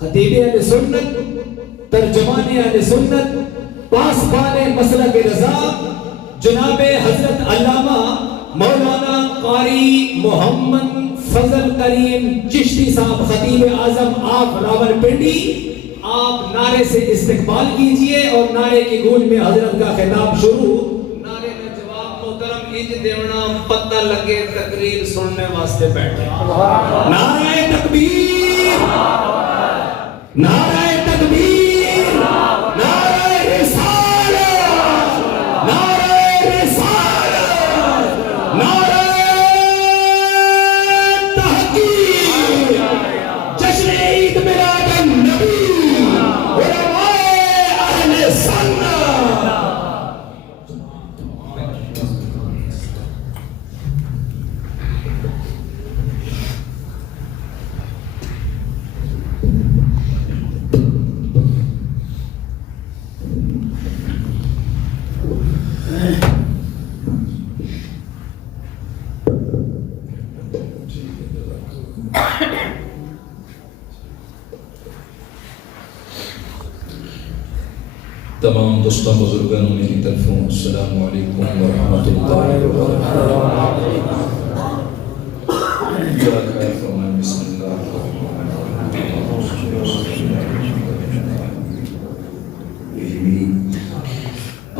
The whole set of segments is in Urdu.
خطیب اہل سنت، ترجمان اہل سنت، پاسبان مسلک رضا جناب حضرت علامہ مولانا قاری محمد فضل کریم چشتی صاحب خطیب اعظم آپ راولپنڈی، آپ نعرے سے استقبال کیجئے اور نعرے کی گونج میں حضرت کا خطاب شروع۔ نعرے میں جواب محترم انج دیونا پتہ لگے تقریر سننے واسطے بیٹھے۔ نعرہ تکبیر، نعرہ تکبیر، نعرہ رسالت، نعرہ رسالت، نعرہ تحقیق، جشن عید میلاد النبی، علماء اہل سنت۔ تمام دوستوں بزرگوں میری طرفوں السلام علیکم ورحمۃ اللہ وبرکاتہ۔ ذرا خیر فرمائیں بسم اللہ الرحمن الرحیم۔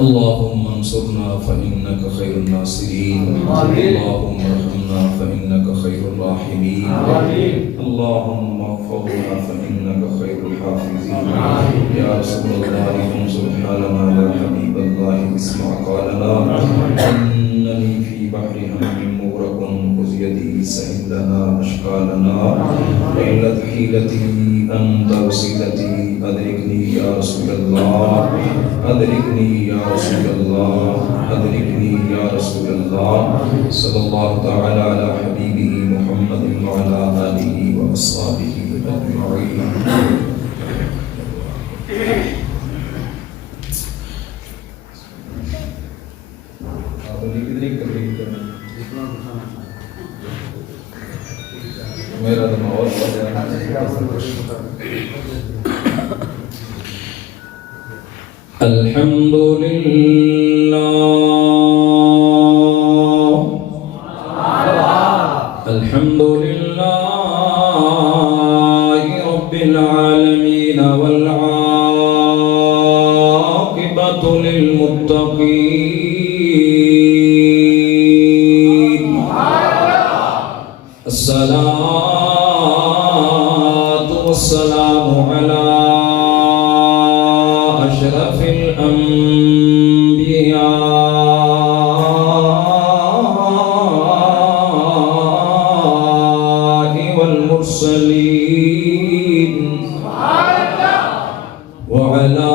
اللهم انصرنا فإنك خير الناصرين، اللهم ارحمنا فإنك خير الراحمين، اللهم اغفرنا فإنك خير الحافظين۔ يا رسول الله انظر حالنا يا حبيب الله اسمع قالنا، إنني في بحر هم مغرق خذ يدي سهل لنا أشكالنا، ليلة حيلتي أنت وسيلتي أدركني يا رسول الله، أدركني يا رسول الله، أدركني يا رسول الله، صلى الله تعالى على حبيبه محمد وعلى آله وأصحابه أجمعين۔ میرا تو ماحول الحمد للہ، الحمد للہ رب العالمین والعاقبۃ للمتقین، الصلاة والسلام على أشرف الأنبياء والمرسلين، وعلى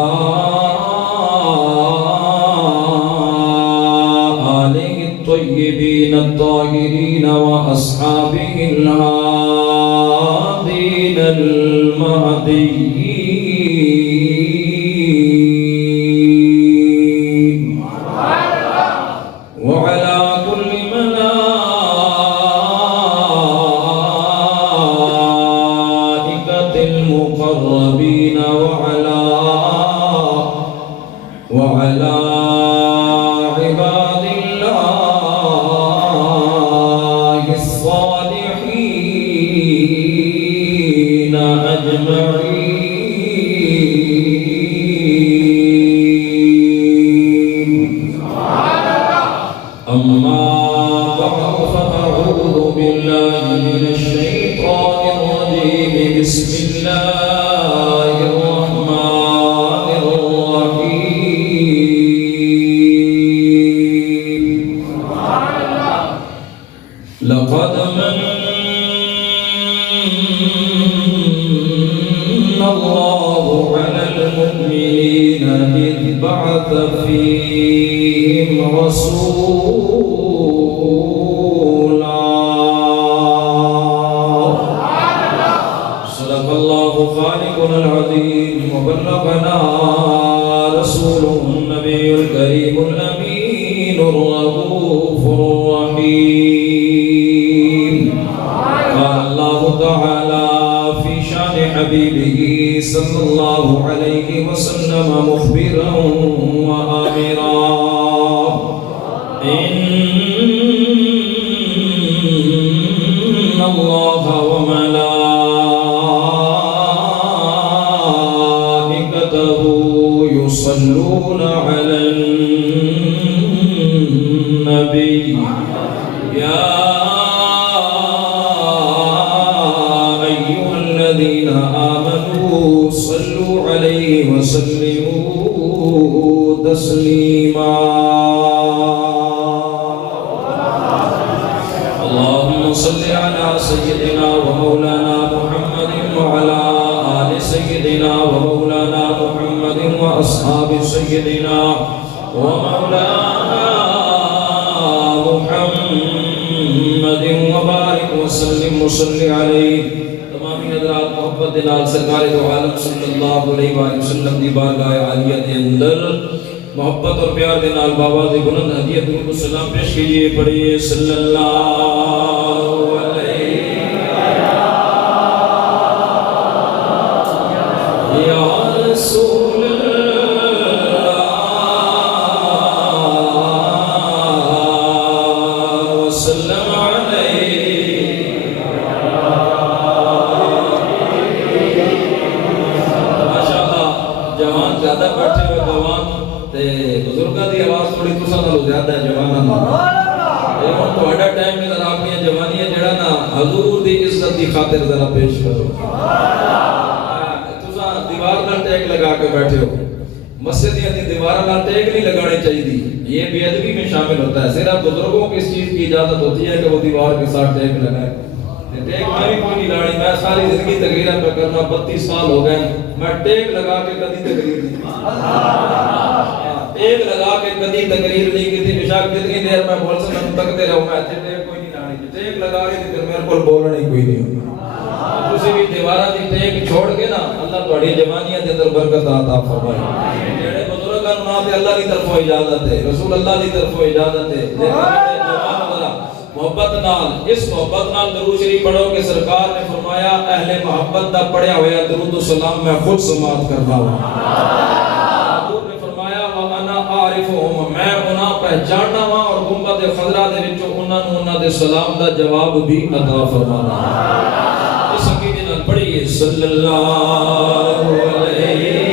آله الطيبين الطاهرين وأصحابه الهادين المهديين، وعلى كل ملائكة المقربين، وعلى عباد الله الصالحين أجمعين۔ أما بعد فأعوذ بالله من الشيطان الرجيم، بسم الله الرحمن الرحيم۔ لقد من الله على المؤمنين إذ بعث فيهم رسولا، صدق الله خالقنا العظيم وبلغنا رسوله النبي الكريم الأمين الرؤوف الرحيم۔ قال الله تعالى في شأن حبيبه صلى الله عليه وسلم مخبرا وآمرا إن الله وملائكته يصلون على النبي يا أيها الذين آمنوا صلوا عليه وسلموا تسليما اللهم صل على سيدنا ومولانا محمد وعلى آل سيدنا ومولانا محمد وأصحاب سيدنا ومولانا محمد وبارك وسلم وصل عليه تمام حضرات محبت دلال سرکار دو عالم صلی اللہ علیہ وآلہ وسلم دی بارگاہ عالیہ دے اندر محبت اور پیار دے نال بابا دے بلند ہدیت درود و سلام پیش کیجئے پڑھیے صلی اللہ علیہ یا رسول اللہ وسلم علیہ ماشاءاللہ جوان زیادہ بیٹھے ہوئے جوان تے بزرگاں دی آواز تھوڑی تساں نالوں زیادہ ہے جواناں نال اے ہن تہاڈا ٹائم ہے ذرا اپنی جوانیاں جڑا نا حضور دی عزت دی خاطر ذرا پیش کرو تساں دیوار نال ٹیک لگا کے بیٹھے ہو مسجد دی دیوار نال ٹیک نہیں لگانی چاہیے یہ بے ادبی میں شامل ہوتا ہے صرف بزرگوں کو اس چیز کی اجازت ہوتی ہے کہ وہ دیوار کے ساتھ ٹیک لگائیں ٹیک میں بھی کوئی نہیں لگانی میں ساری زندگی تقریریں پہ کرنا 32 سال ہو گئے میں ٹیک لگا کے کبھی تقریر نہیں ٹیک لگا کے کبھی تقریر نہیں کی تھی بشاک جتنی دیر میں بول سکتا ہوں تکتے رہو میں ٹیک کوئی نہیں لانی ٹیک لگا کے پھر میرے کو بولنا ہی کوئی نہیں تسی بھی دیوارہ دی ٹیک چھوڑ کے نا اللہ تہاڈی جوانیاں دے اندر برکت عطا فرمائے جڑے بزرگاں نوں تے اللہ دی طرفوں اجازت ہے رسول اللہ دی طرفوں اجازت ہے محبت نال اس محبت نال درود شریف پڑھو کہ سرکار نے فرمایا اہل محبت دا پڑھیا ہویا درود و سلام میں خود سماعت کرتا ہوں حضور نے فرمایا وانا عارفہم میں انہاں پہچاننا وا اور گنبد خضرا دے وچوں انہاں نوں انہاں دے سلام دا جواب بھی عطا فرمانا اس عقیدے نال پڑھیے صلی اللہ علیہ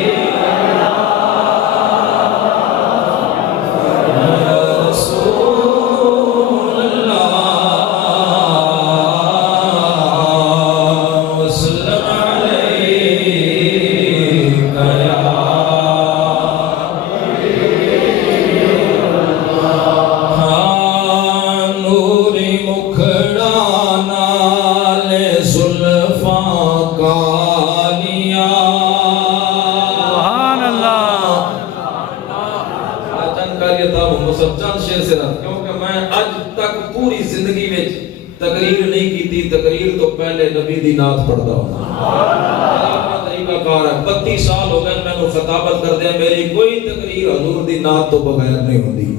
تقریر تو پہلے نبی دی نعت پڑھدا ہوں اپنا طریقہ کار ہے 32 سال ہو گئے میں نے خطابت کر دیا میری کوئی تقریر حضور دی نعت تو بغیر نہیں ہوندی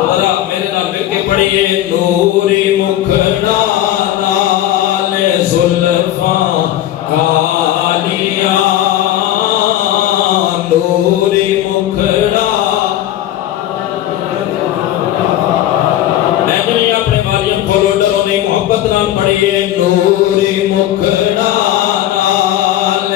ذرا میرے نال مل کے پڑھیے نوری مکھڑا نال زلفاں کالیاں نوری مکھڑا نام پڑھیے نوری مکھڑا نال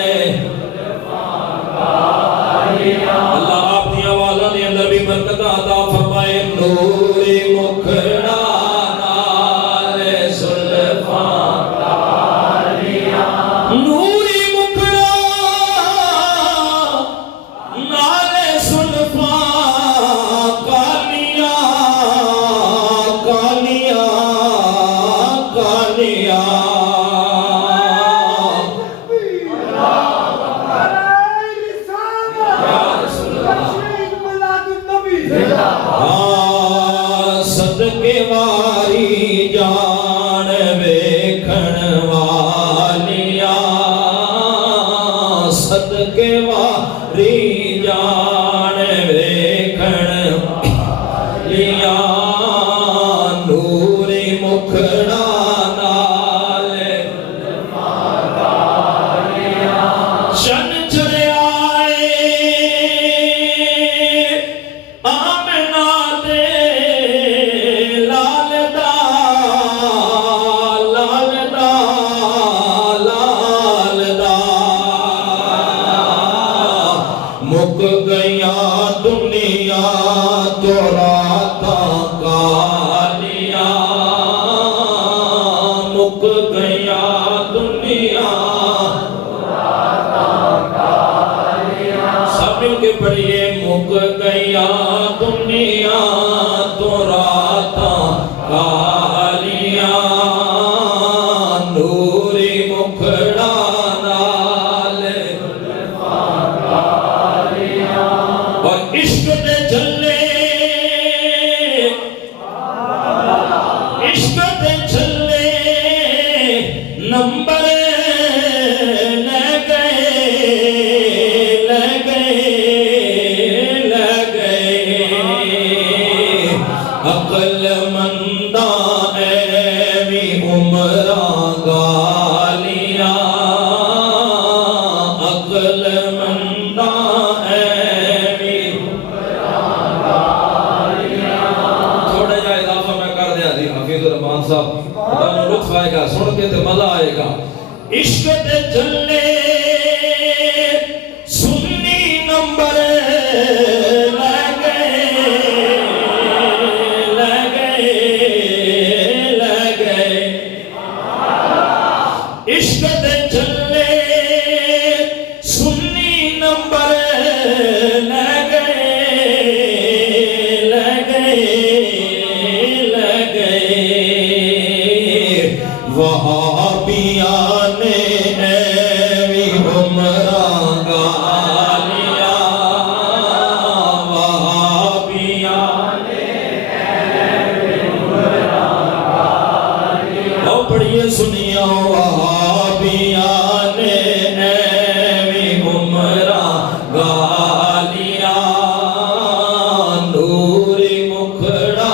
اللہ آپ دی آوازاں دے اندر بھی برکت عطا فرمائے نوری مکھڑا نال زلفاں کالیاں نوری مکھڑا نال زلفاں کالیاں کالیاں صدقے واری جان ویکھن والیاں صدقے واری جان ویکھن والیاں نوری مکھڑا نال عشق دے جلے سنی نمبر عشق دے جلے سنی نمبر وہابیاں نے ایوی عمرہ گالیا وہابیاں نے ایوی عمرہ گالیا او پڑھئے سنیا وہابیاں نے ایوی عمرہ گالیا نوری مکھڑا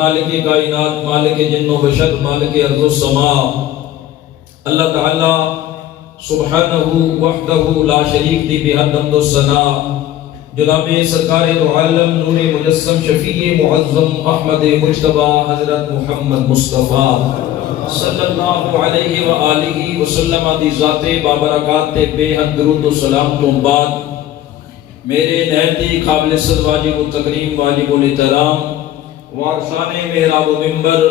مالک کائنات مالک جن و بشر مالک ارض و سما اللہ تعالی سبحانہ وحدہ لا شریک دی بحد حمد و ثنا جناب سرکار دو عالم نور مجسم شفیع معظم احمد مجتبی حضرت محمد مصطفیٰ صلی اللہ علیہ وآلہ وسلم دی ذات بابرکات بے حد درود و سلام تو بعد میرے نہایت قابل صد واجب و تکریم واجب الاحترام وارثان محراب و منبر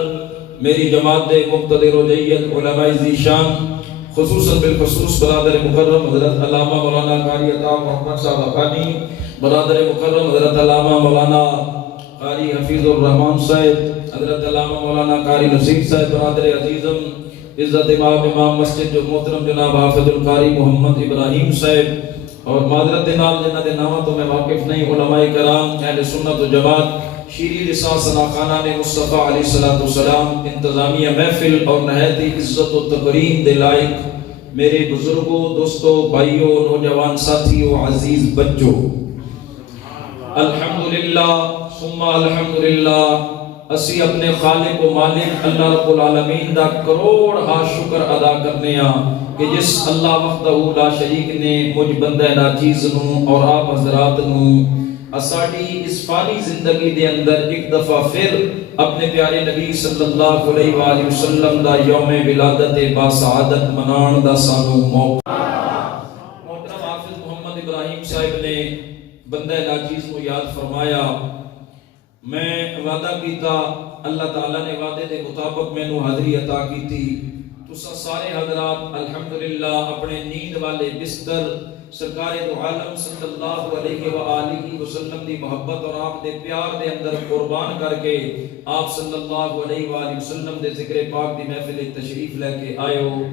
میری جماعت مقتدر و جید علماء ذیشان خصوصاً بالخصوص برادر مکرم حضرت علامہ مولانا قاری عطا محمد صاحب افانی برادر مکرم حضرت علامہ مولانا قاری حفیظ الرحمن صاحب حضرت علامہ مولانا قاری نصیر صاحب برادر عزیزم عزت امام مسجد جو محترم جناب حافظ القاری محمد ابراہیم صاحب اور معذرت نال جنہ دے نامہ تو میں واقف نہیں علماء کرام اہل سنت و جماعت شیری لسان ثنا خانہ نے مصطفیٰ علیہ السلام انتظامیہ محفل اور نہایت عزت و تکریم دے لائق میرے بزرگوں دوستوں بھائیوں نوجوان ساتھیوں عزیز بچوں الحمدللہ ثم الحمدللہ اسی اپنے خالق و مالک اللہ رب العالمین دا کروڑ ہا شکر ادا کرنے کہ جس اللہ وحدہ لا شریک نے مجھ بندہ ناچیز نوں اور آپ حضرات نوں اساڑی اس فانی زندگی دے اندر ایک دفعہ پھر اپنے پیارے نبی صلی اللہ علیہ وآلہ وسلم دا یوم ولادت با سعادت منان دا سانو موقع محترم حافظ محمد ابراہیم صاحب نے بندہ ناچیز کو یاد فرمایا میں وعدہ کیتا اللہ تعالیٰ نے وعدے دے مطابق میں نو حاضری عطا کی تھی تسا سارے حضرات الحمدللہ اپنے نیند والے بستر سرکار دو عالم صلی اللہ علیہ وآلہ وسلم دی محبت اور آپ دے پیار دے اندر قربان کر کے آپ صلی اللہ علیہ وآلہ وسلم دے ذکر پاک دی محفل تشریف لے کے آئے ہو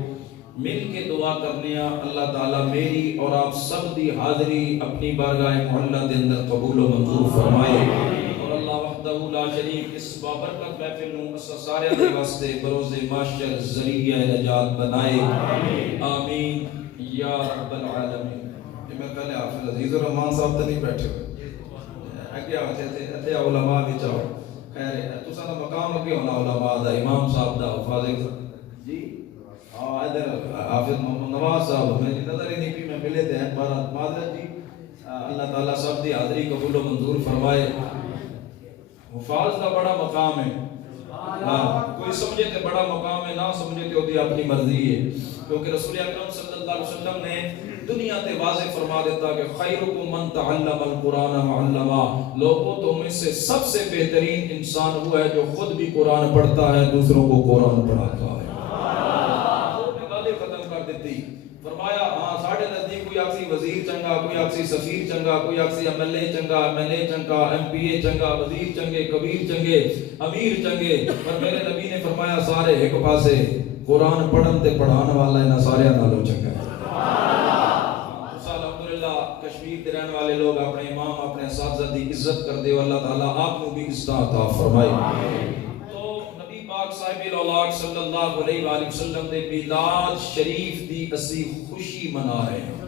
مل کے دعا کرنے اللہ تعالیٰ میری اور آپ سب دی حاضری اپنی بارگاہ محلہ دے اندر قبول و منظور فرمائے اور اللہ وحدہ لا شریک اس بابرکت محفل نوں اسا سارے دے واسطے بروز محشر ذریعہ نجات بنائے آمین یا رب العالمین میں کہنے حافظ عزیز الرحمان صاحب تو نہیں بیٹھے ہوئے کیا ہوتے علماء بھی چاہو خیر ہے تو سارا مقام اگے ہونا علماء دا امام صاحب دا حفاظ جی ادھر حافظ محمد نواز صاحب میری نظر ہی نہیں پی میں ملے تھے بارات معذرت جی اللہ تعالیٰ سب دی حاضری قبول و منظور فرمائے حفاظ دا بڑا مقام ہے کوئی سمجھے تے بڑا مقام ہے نہ سمجھے تے ہوتی اپنی مرضی ہے کیونکہ رسول اکرم صلی اللہ علیہ وسلم نے دنیا تے واضح فرما دیتا کہ خیرکم من تعلم القرآن وعلما لوگوں تم میں سے سب سے بہترین انسان وہ ہے جو خود بھی قرآن پڑھتا ہے دوسروں کو قرآن پڑھاتا ہے ختم کر دیتی فرمایا ہاں ساڑھے نزدیک کوئی آکسی وزیر چنگا کوئی آکسی سفیر چنگا کوئی آکسی ایم ایل اے چنگا ایم ایل اے چنگا ایم پی اے چنگا وزیر چنگے کبیر چنگے امیر چنگے پر میرے نبی نے فرمایا سارے ایک پاسے قرآن پڑھن تے پڑھان والا انہاں سارے نالوں چنگا ہے الحمدللہ کشمیر کے رہنے والے لوگ اپنے امام اپنے اساتذہ دی عزت کر دے اللہ تعالیٰ آپ کو بھی عزت عطا فرمائے صاحب الاولاق صلی اللہ علیہ وآلہ وسلم دے میلاد شریف دی اسی خوشی منا رہے ہیں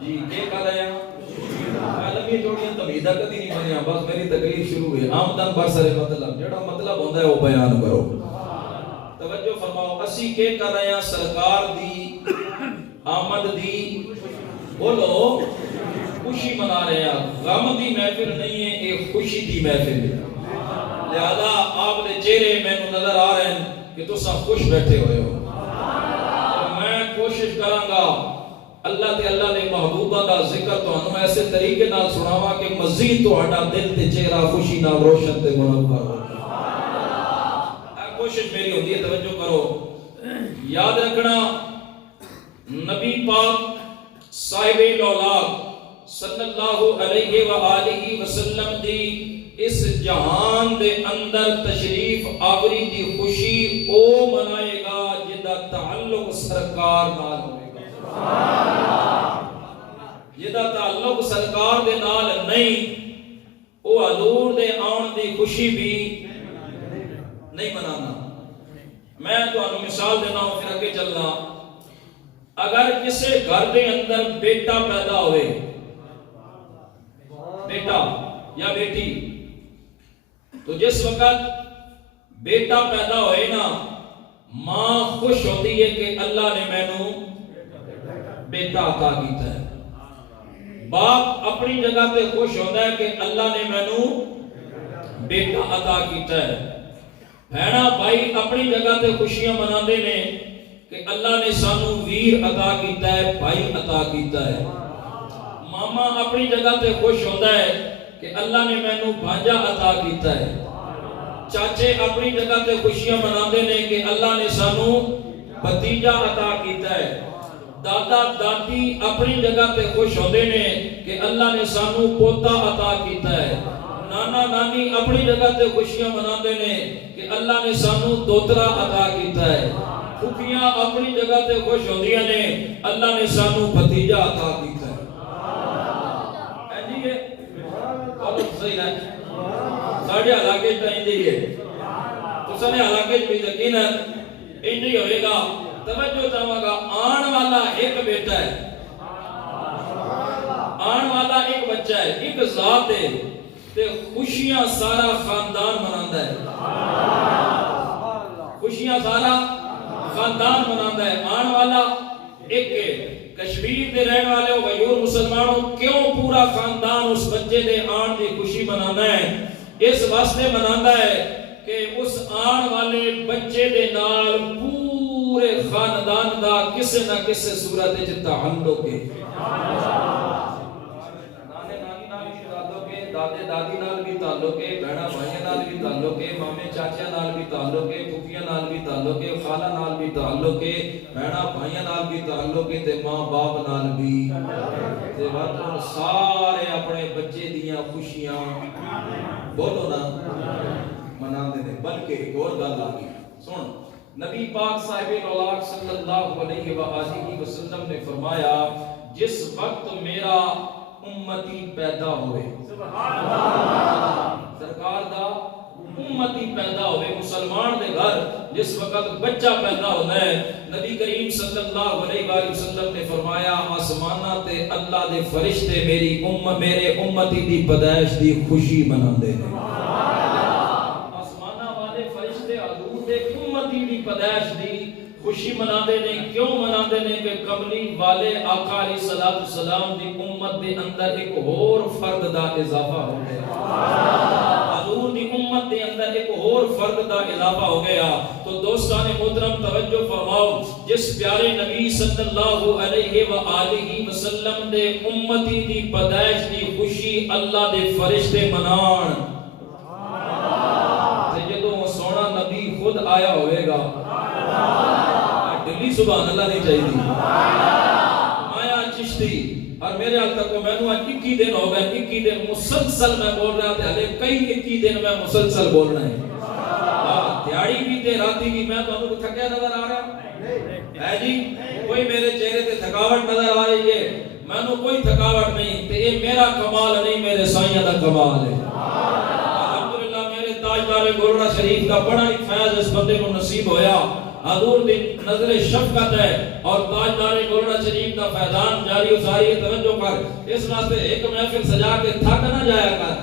جی کیا کر رہے ہیں عالمی جوڑیاں تمیدہ کدی نہیں بنیا بس میری تقریر شروع ہے آمدن برسر مطلب جڑا مطلب ہوندہ ہے وہ بیان کرو توجہ فرماؤ اسی کیا کر رہے ہیں سرکار دی آمد دی بولو خوشی منا رہے ہیں غم دی محفل نہیں ہے ایک خوشی دی محفل ہے لہذا آپ نے چہرے میں نظر آ رہے ہیں کہ تو سب خوش بیٹھے ہوئے ہو میں کوشش کروں گا اللہ تے اللہ نے محبوبہ دا ذکر تو ہم ایسے طریقے نال سناوا کہ مزید تو ہٹا دل تے چہرہ خوشی نال روشن تے منور ہو کوشش میری ہوتی ہے توجہ کرو یاد رکھنا نبی پاک صاحب الاولاق صلی اللہ علیہ وآلہ وسلم دی اس جہان دے اندر تشریف آوری دی خوشی او منائے گا جدا تعلق سرکار نال ہوئے گا جدا تعلق سرکار دے نال نہیں او حضور دے آن دی خوشی بھی نہیں منانا میں تو انہوں مثال دینا ہوں پھر اگے چلنا اگر کسے گھر دے اندر بیٹا پیدا ہوئے بیٹا یا بیٹی تو جس وقت بیٹا پیدا ہوئے نا ماں خوش ہوتی ہے کہ اللہ نے میں نو بیٹا عطا کیتا ہے باپ اپنی جگہ تے خوش ہوتا ہے کہ اللہ نے میں نو بیٹا عطا کیتا ہے بھیڑا بھائی اپنی جگہ تے خوشیاں مناندے نے کہ اللہ نے سانو ویر عطا کیتا ہے بھائی عطا کیتا ہے ماما اپنی جگہ تے خوش ہوتا ہے کہ اللہ نے میں نو بھانجا عطا کیتا ہے چاچے اپنی جگہ تے خوشیاں مناندے نے کہ اللہ نے سانو بھتیجا عطا کیتا ہے دادا دادی اپنی جگہ تے خوش ہوندے نے کہ اللہ نے سانو پوتا عطا کیتا ہے نانا نانی اپنی جگہ تے خوشیاں مناندے نے کہ اللہ نے سانو دوترا عطا کیتا ہے پھوپھیاں اپنی جگہ تے خوش ہوندیاں نے اللہ نے سانو بھتیجا عطا کیتا ہے صحیح ہے ساڑھے علاقے ٹائم دی ہے تو سنے علاقے بھی یقیناً انجی ہوئے گا توجہ چاہوں گا آن والا ایک بیٹا ہے آن والا ایک بچہ ہے ایک ذات ہے تے خوشیاں سارا خاندان مناندا ہے، خوشیاں سارا خاندان مناندا ہے۔ آن والا ایک کشمیر دے رہن والے غیور مسلمانوں کیوں پورا خاندان اس بچے دے آن دی خوشی منانا ہے؟ اس واسطے مناندا ہے کہ اس آن والے بچے دے نال پورے خاندان دا کسے نہ کسے صورت وچ تعلق ہے، نانے نانی نال بھی تعلق ہے، دادے دادی نال بھی تعلق ہے، بہنا بھائیاں نال بھی تعلق ہے، مامے چاچا نال بھی تعلق ہے، پھوپھیاں نال بھی تعلق ہے، خالہ نال بھی تعلق ہے، بہنا بھائیاں نال بھی تعلق ہے، تے ماں باپ نال بھی، تے وقت سارے اپنے بچے دیاں خوشیاں بولو نا مناندے نے۔ بلکہ ایک اور گل آ گئی سن، نبی پاک صاحب الاولاق صلی اللہ علیہ وآلہ وسلم نے فرمایا جس وقت میرا امتی پیدا ہوئے، سرکار دا امتی پیدا ہوئے، مسلمان دے گھر جس وقت بچہ پیدا ہوتا ہے، نبی کریم صلی اللہ علیہ وآلہ وسلم نے فرمایا آسمانہ تے اللہ دے فرشتے میرے امتی دی پیدائش دی خوشی مناندے ہیں، آسمانہ والے فرشتے حضور دے امتی دی پیدائش دی خوشی مناندے نے۔ کیوں مناندے نے؟ کہ قبلی والے آقا علیہ الصلوۃ والسلام دی امت دے اندر ایک اور فرد دا اضافہ ہو گیا، حضور دی امت دے اندر ایک اور فرد دا اضافہ ہو گیا۔ تو دوستان محترم توجہ فرماؤ، جس پیارے نبی صلی اللہ علیہ وآلہ وسلم دے امتی دی پیدائش دی خوشی اللہ دے فرشتے منان، تے جدوں سونا نبی خود آیا ہوئے گا، دلی سبحان اللہ نہیں چاہیے دی مایا چشتی، اور میرے حال تک میں نے 21 دن ہو گئے، 21 دن مسلسل میں بول رہا تھا، ہلے کئی 21 دن میں مسلسل بولنا ہے، دیاڑی بھی تے راتی بھی۔ میں تو انہوں تھکیا نظر آ رہا ہے جی؟ کوئی میرے چہرے تے تھکاوٹ نظر آ رہی ہے؟ میں نے کوئی تھکاوٹ نہیں، تے یہ میرا کمال نہیں، میرے سائیاں دا کمال ہے۔ الحمدللہ میرے تاجدار گولڑا شریف کا بڑا ہی فیض اس بندے کو نصیب ہویا، حضور دی نظر شفقت ہے اور تاجدار گولڑا شریف کا فیضان جاری و ساری ہے۔ توجہ کر، اس واسطے ایک محفل سجا کے تھک نہ جایا کر،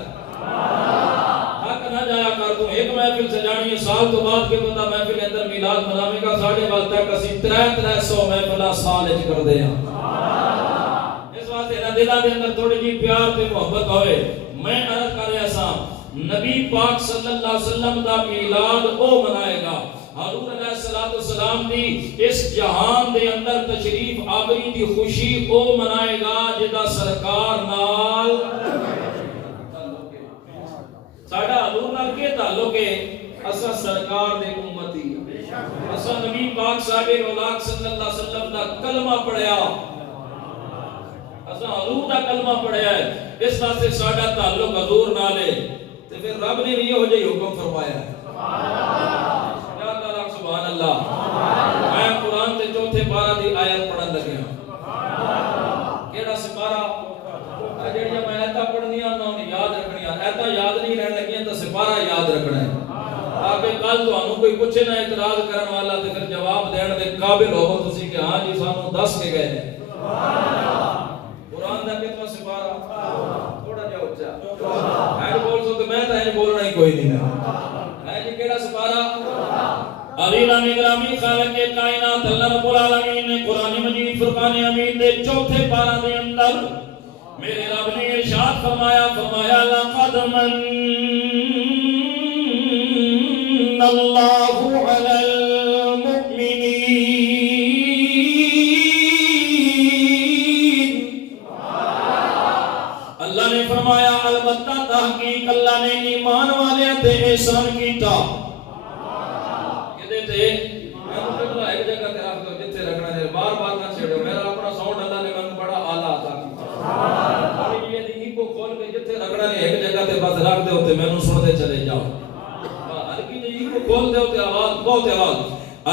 تھک نہ جایا کر، تو ایک محفل سجانی ہے، سال تو بعد کے بندہ محفل اندر میلاد مناوے گا، ساڑھے وقت تک اسی 300 محفلہ سال اچ کر دے ہیں۔ اس واسطے نہ دلہ دے اندر تھوڑی جی پیار تے محبت ہوئے۔ میں عرض کر رہا سا نبی پاک صلی اللہ علیہ وسلم دا میلاد او منائے گا، حضور علیہ السلام دی اس جہان دے اندر تشریف آوری دی خوشی او منائے گا جدا سرکار نال ساڑھا حضور نال کے تعلق ہے، اسا سرکار دے امتی، اسا نبی پاک صاحب الاولاق صلی اللہ علیہ وسلم دا کلمہ پڑھیا، اسا حضور دا کلمہ پڑھیا ہے، اس واسطے ساڑھا تعلق حضور نال ہے، تے پھر رب نے بھی ہو جائے حکم فرمایا ہے۔ سبحان اللہ، میں قرآن دے چوتھے پارہ دی آیت پڑھن لگے ہوں، کیڑا سپارہ جڑیاں میں ایتا پڑھنیاں نہ انہیں یاد رکھنیاں، ایتا یاد نہیں رہن لگیاں تو سپارہ یاد رکھنا ہے، تاکہ کل تو ہمیں کوئی پوچھے نہ اعتراض کرن والا تے پھر جواب دین دے قابل ہو تسی کہ ہاں جی سانوں دس کے گئے ہیں۔ قرآن دا کتنا سپارہ تھوڑا جا اچھا ہے بول سو تو میں تو ہے بولنا ہی کوئی نہیں ہے جی، کیڑا سپارہ؟ علینا نگرامی خالق کائنات اللہ رب العالمین نے قرآن مجید فرقان امین دے چوتھے پارہ دے اندر میرے رب نے ارشاد فرمایا لقد من اللہ علی المؤمنین، اللہ نے فرمایا البتہ تحقیق اللہ نے ایمان والے تے احسان کیتا۔ ایک جگہ تے رکھ دو جتھے رکھنا ہے، بار بار نہ چھیڑو، میرا اپنا ساؤنڈ اللہ نے مجھے بڑا اعلیٰ عطا کیا، اور یہ دی کو کھول کے جتھے رکھنا ہے ایک جگہ تے بس رکھ دے ہوتے میں نو سنتے چلے جاؤ، ہلکی جی کو کھول دے ہوتے آواز بہت آواز۔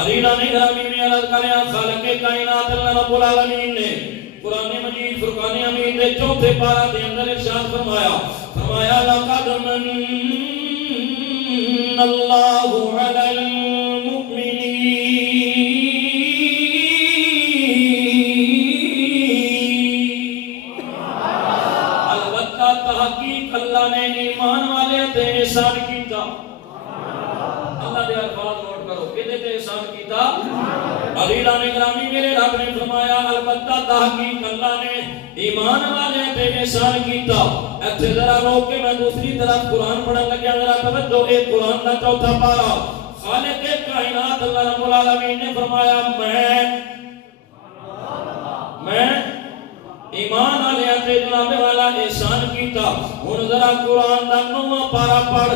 علینا نگرامی میں عرض کریں خالق کائنات اللہ رب العالمین نے قرآن مجید فرقان امین دے چوتھے پارہ دے اندر ارشاد فرمایا لقد من اللہ علی المؤمنین، البتہ تحقیق اللہ نے ایمان احسان کیتا عزیزان گرامی میرے رب نے فرمایا البتہ تحقیق اللہ نے ایمان والے تے احسان کیتا ایتھے ذرا روک کے میں دوسری طرف قرآن پڑھن لگیا ذرا توجہ ایک قرآن کا چوتھا پارہ خالق کائنات اللہ رب العالمین نے فرمایا میں ایمان والے تے جناب والا احسان کیتا ہن ذرا قرآن دا 9واں پارہ پڑھ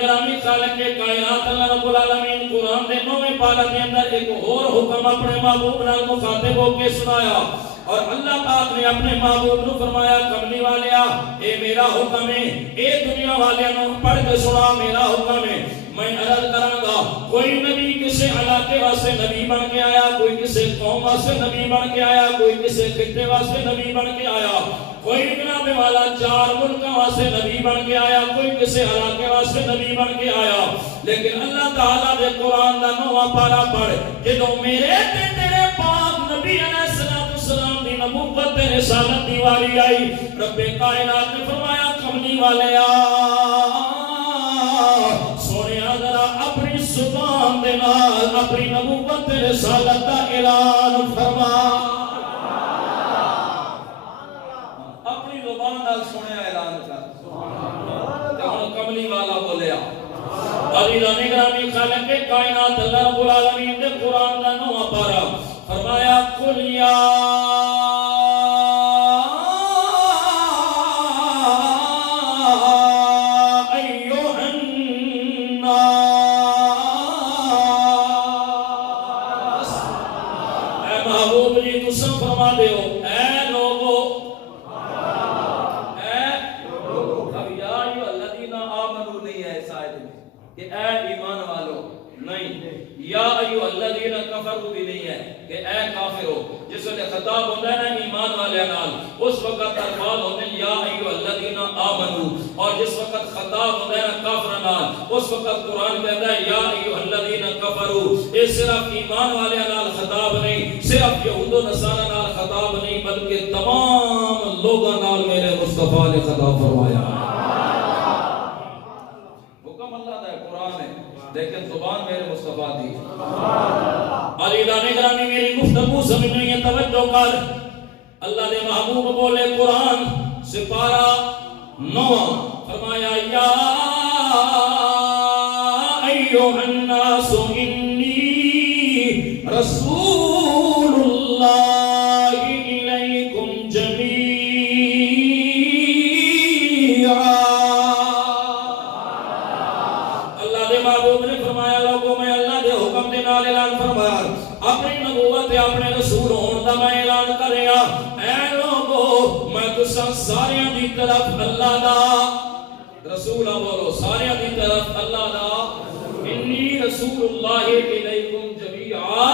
گرامی خالق کائنات اللہ رب العالمین قرآن دے 9ویں پارہ کے اندر ایک اور حکم اپنے محبوب نال مخاطب ہو کے سنایا اور اللہ پاک نے اپنے محبوب نو فرمایا کملی والیا اے میرا حکم ہے اے دنیا والے نو پڑھ کے سنا میرا حکم ہے میں عرض کراں گا کوئی نبی کسی علاقے واسطے نبی بن کے آیا کوئی کسی قوم واسطے نبی بن کے آیا کوئی کسی خطے واسطے نبی بن کے آیا کوئی جناب والا 4 ملکوں واسطے نبی بن کے آیا کوئی کسی علاقے واسطے نبی بن کے آیا لیکن اللہ تعالیٰ دے قرآن دا 9واں پارہ پڑھ جدوں میرے تے تیرے پاک نبی علیہ السلام دی نبوت تے رسالت دی واری آئی رب کائنات نے فرمایا کملی والیا سونیا ذرا اپنی زبان دے نال اپنی نبوت تے رسالت دا اعلان فرما سونے اعلان کر کملی والا بولیا عزیزان گرامی خالق کائنات اللہ رب العالمین نے قرآن کا 9واں پارہ فرمایا قل یا ایھا الناس اے محبوب جی تساں فرما دیو اے لوگو کہ اے ایمان والو نہیں یا ایھا الذین کفروا بھی نہیں ہے کہ اے کافرو جس وقت خطاب ہوتا ہے نا ایمان والے نال اس وقت الفاظ ہوتے ہیں یا ایھا الذین آمنوا اور جس وقت خطاب ہوتا ہے نا کافر نال اس وقت قرآن کہتا ہے یا ایھا الذین کفروا یہ صرف ایمان والے نال خطاب نہیں صرف یہود و نصارہ نال خطاب نہیں بلکہ تمام لوگوں نال میرے مصطفیٰ نے خطاب فرمایا لیکن زبان میرے مصطفیٰ دی عزیزان گرامی میری گفتگو سمجھ نہیں ہے توجہ کر اللہ دے محبوب بولے قرآن سپارہ 9 فرمایا یا ایھا الناس انی رسول اللہ الیکم جمیعا اعلان فرمایا اپنی نبوت اپنے رسول ہون دا میں اعلان کریا اے لوگو میں تساں سارے دی طرف اللہ دا رسول بولو سارے دی طرف اللہ دا انی رسول اللہ الیکم جمیعا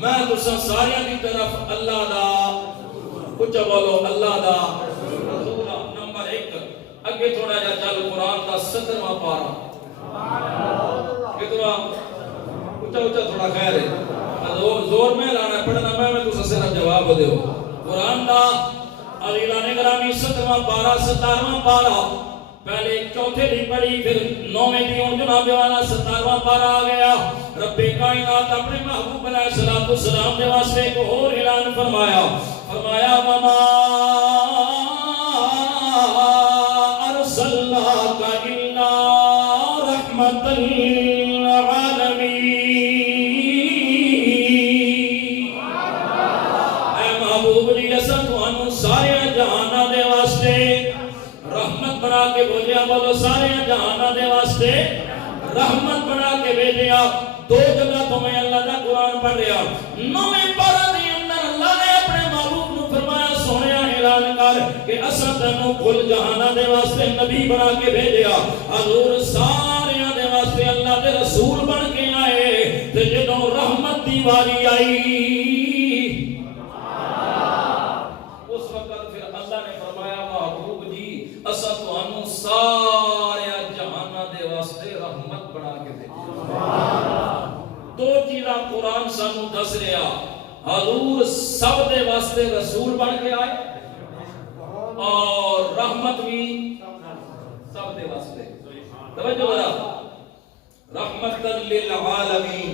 میں تساں سارے دی طرف اللہ دا کچھ بولو اللہ دا رسول نمبر 1 اگے تھوڑا جا چل قرآن دا 17واں پارہ کتنا اچھا تھوڑا خیر ہے زور میں لانا پڑھنا میں تو سسرا جواب دیو قرآن دا عزیزان گرامی 17واں پارہ 17واں پارہ پہلے چوتھے دی پڑھی پھر 9ویں دی ہن جناب والا 17واں پارہ آ گیا رب کائنات اپنے محبوب علیہ السلام دے واسطے ایک اور اعلان فرمایا وما ارسلناک الا رحمۃ بنا کے بولیا بولو سارے جہانہ دے واسطے رحمت بنا کے بھیجیا 2 جگہ تو میں اللہ دا قرآن پڑھ رہا 9ویں پارہ دے اندر اللہ نے اپنے محبوب نو فرمایا سونیا اعلان کر کہ اساں تینوں کل جہانہ دے واسطے نبی بنا کے بھیجیا حضور سارے دے واسطے اللہ دے رسول بن کے آئے تے جدوں رحمت دی واری آئی اس وقت پھر اللہ نے فرمایا محبوب جی اسا تانوں سارے جہاناں دے واسطے رحمت بنا کے دے 2 چیزاں قرآن سانوں دس رہا حضور سب دے واسطے رسول بن کے آئے اور رحمت بھی سب دے واسطے توجہ ذرا رحمتن للعالمین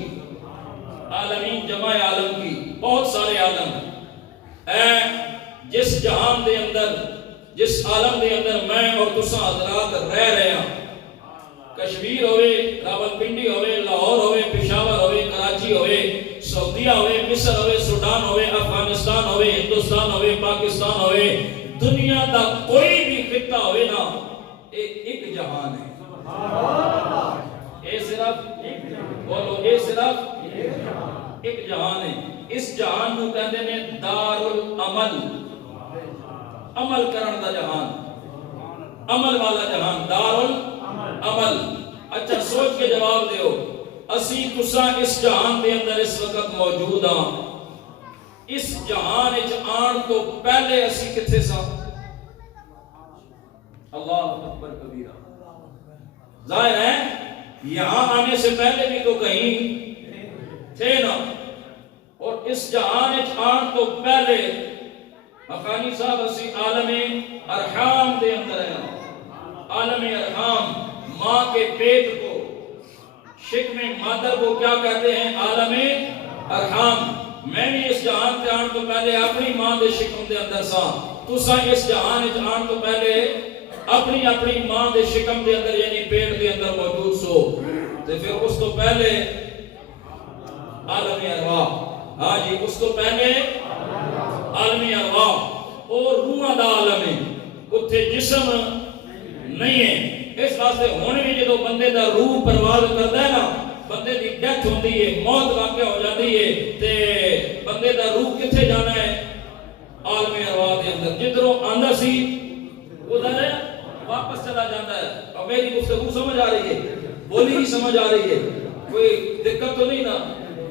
عالمین جمع عالم کی بہت سارے عالم اے جس جہان دے اندر جس عالم دے اندر میں اور تساں حضرات رہ رہے ہیں کشمیر ہوئے راولپنڈی ہوئے لاہور ہوئے پشاور ہوئے کراچی ہوئے سعودیہ ہوئے مصر ہوئے سوڈان ہوئے افغانستان ہوئے ہندوستان ہوئے پاکستان ہوئے دنیا دا کوئی بھی خطہ ہوئے نا ایک جہان ہے اے صرف بولو اے صرف ایک جہان ہے اس جہان کو کہتے ہیں دار العمل عمل کرن دا جہان عمل والا جہان دار العمل اچھا سوچ کے جواب دیو اسی تساں اس جہان دے اندر اس وقت موجود ہاں اس جہان وچ آن تو پہلے اسی کتھے سا اللہ اکبر کبیرہ ظاہر ہے یہاں آنے سے پہلے بھی تو کہیں تھے نا اور اس جہان وچ آن تو پہلے حقانی صاحب اسی عالم ارحام دے اندر ہے عالم ارحام ماں کے پیٹ کو شکم مادر کو کیا کہتے ہیں عالم ارحام میں بھی اس جہان تے آن تو پہلے اپنی ماں دے شکم دے اندر سا تساں اس جہان وچ آن تو پہلے اپنی ماں دے شکم دے اندر یعنی پیٹ دے اندر موجود سو تے پھر اس تو پہلے عالم ارواح ہاں جی اس تو پہلے عالم ارواح اور روح دا عالم ہے اتھے جسم نہیں ہے اس واسطے ہونے بھی جدو بندے دا روح پرواز کرتا ہے نا بندے دی ڈیتھ ہوندی ہے موت واقع ہو جاتی ہے تے بندے دا روح کتھے جانا ہے عالم ارواح دے اندر جدھروں آندا سی ادھر واپس چلا جاتا ہے اور میری گفتگو سمجھ آ رہی ہے بولی ہی سمجھ آ رہی ہے کوئی دقت تو نہیں نا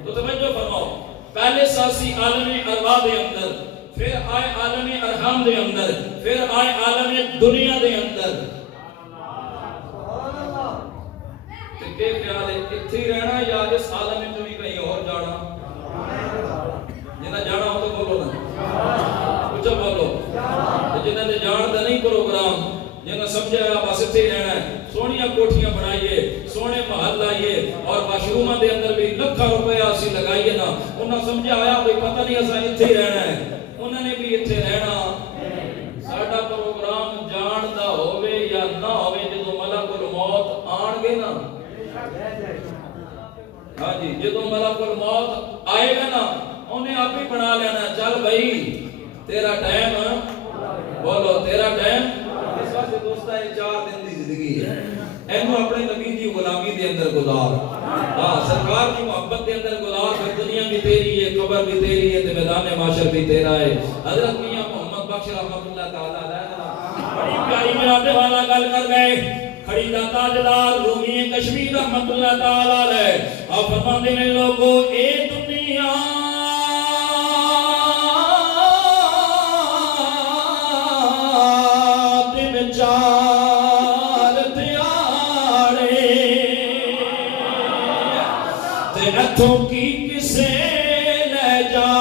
تو توجہ فرماؤ پہلے ساسی عالم ارواح دے اندر پھر آئے عالم ارحام دے اندر پھر آئے عالم دنیا دے اندر کہ خیال ہے اتھی رہنا یا اس عالم میں بھی کہیں اور جانا جنہاں جانا ہو تو بولو نا کچھ بولو جنہاں دے جان دا نہیں پروگرام جنہاں سمجھا ہے بس اتھی رہنا ہے سونیاں کوٹھیاں بنائیے سونے محل لائیے اور واشرومہ دے اندر بھی لکھا روپیہ اسی لگائیے نا انہاں سمجھا آیا کوئی پتہ نہیں ایسا اتھی رہنا ہے انہاں نے بھی اتھی رہنا ساڈا پروگرام جان دا ہوئے یا نہ ہوئے جدو ملک الموت آن گے نا ہاں جی جدو ملک الموت آئے گا نا انہیں آپ ہی بنا لینا چل بھائی تیرا ٹائم بولو تیرا ٹائم اس واسطے دوستا ہے 4 دن دی زندگی ہے اینو اپنے نبی دی غلامی دے اندر گزار ہاں سرکار کی محبت دے اندر گزار پھر دنیا بھی تیری ہے قبر بھی تیری ہے تے میدان معاشر بھی تیرا ہے حضرت میاں محمد بخش رحمۃ اللہ تعالی علیہ بڑی پیاری مراتے والا گل کر گئے کھڑی دا تاجدار رومی کشمیر رحمۃ اللہ تعالی علیہ آپ فرماتے ہیں لوگوں اے دنیا دن 4 دیارے تے ہتھوں کی کسے لے جانا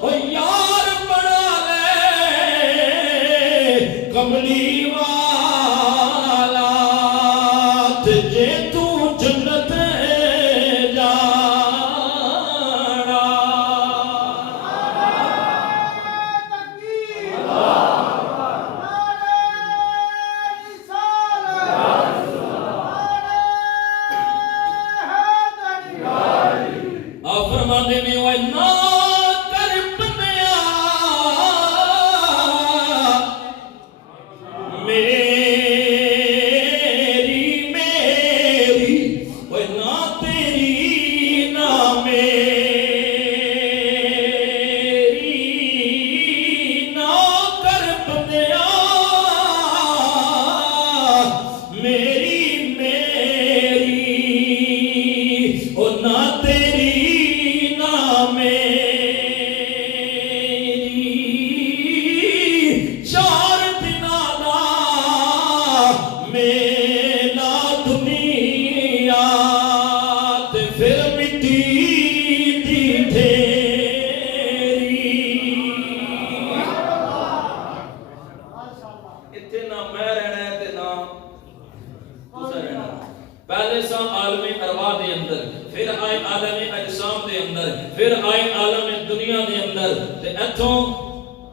او یار بنا لے کملی والا تے جے تو جنت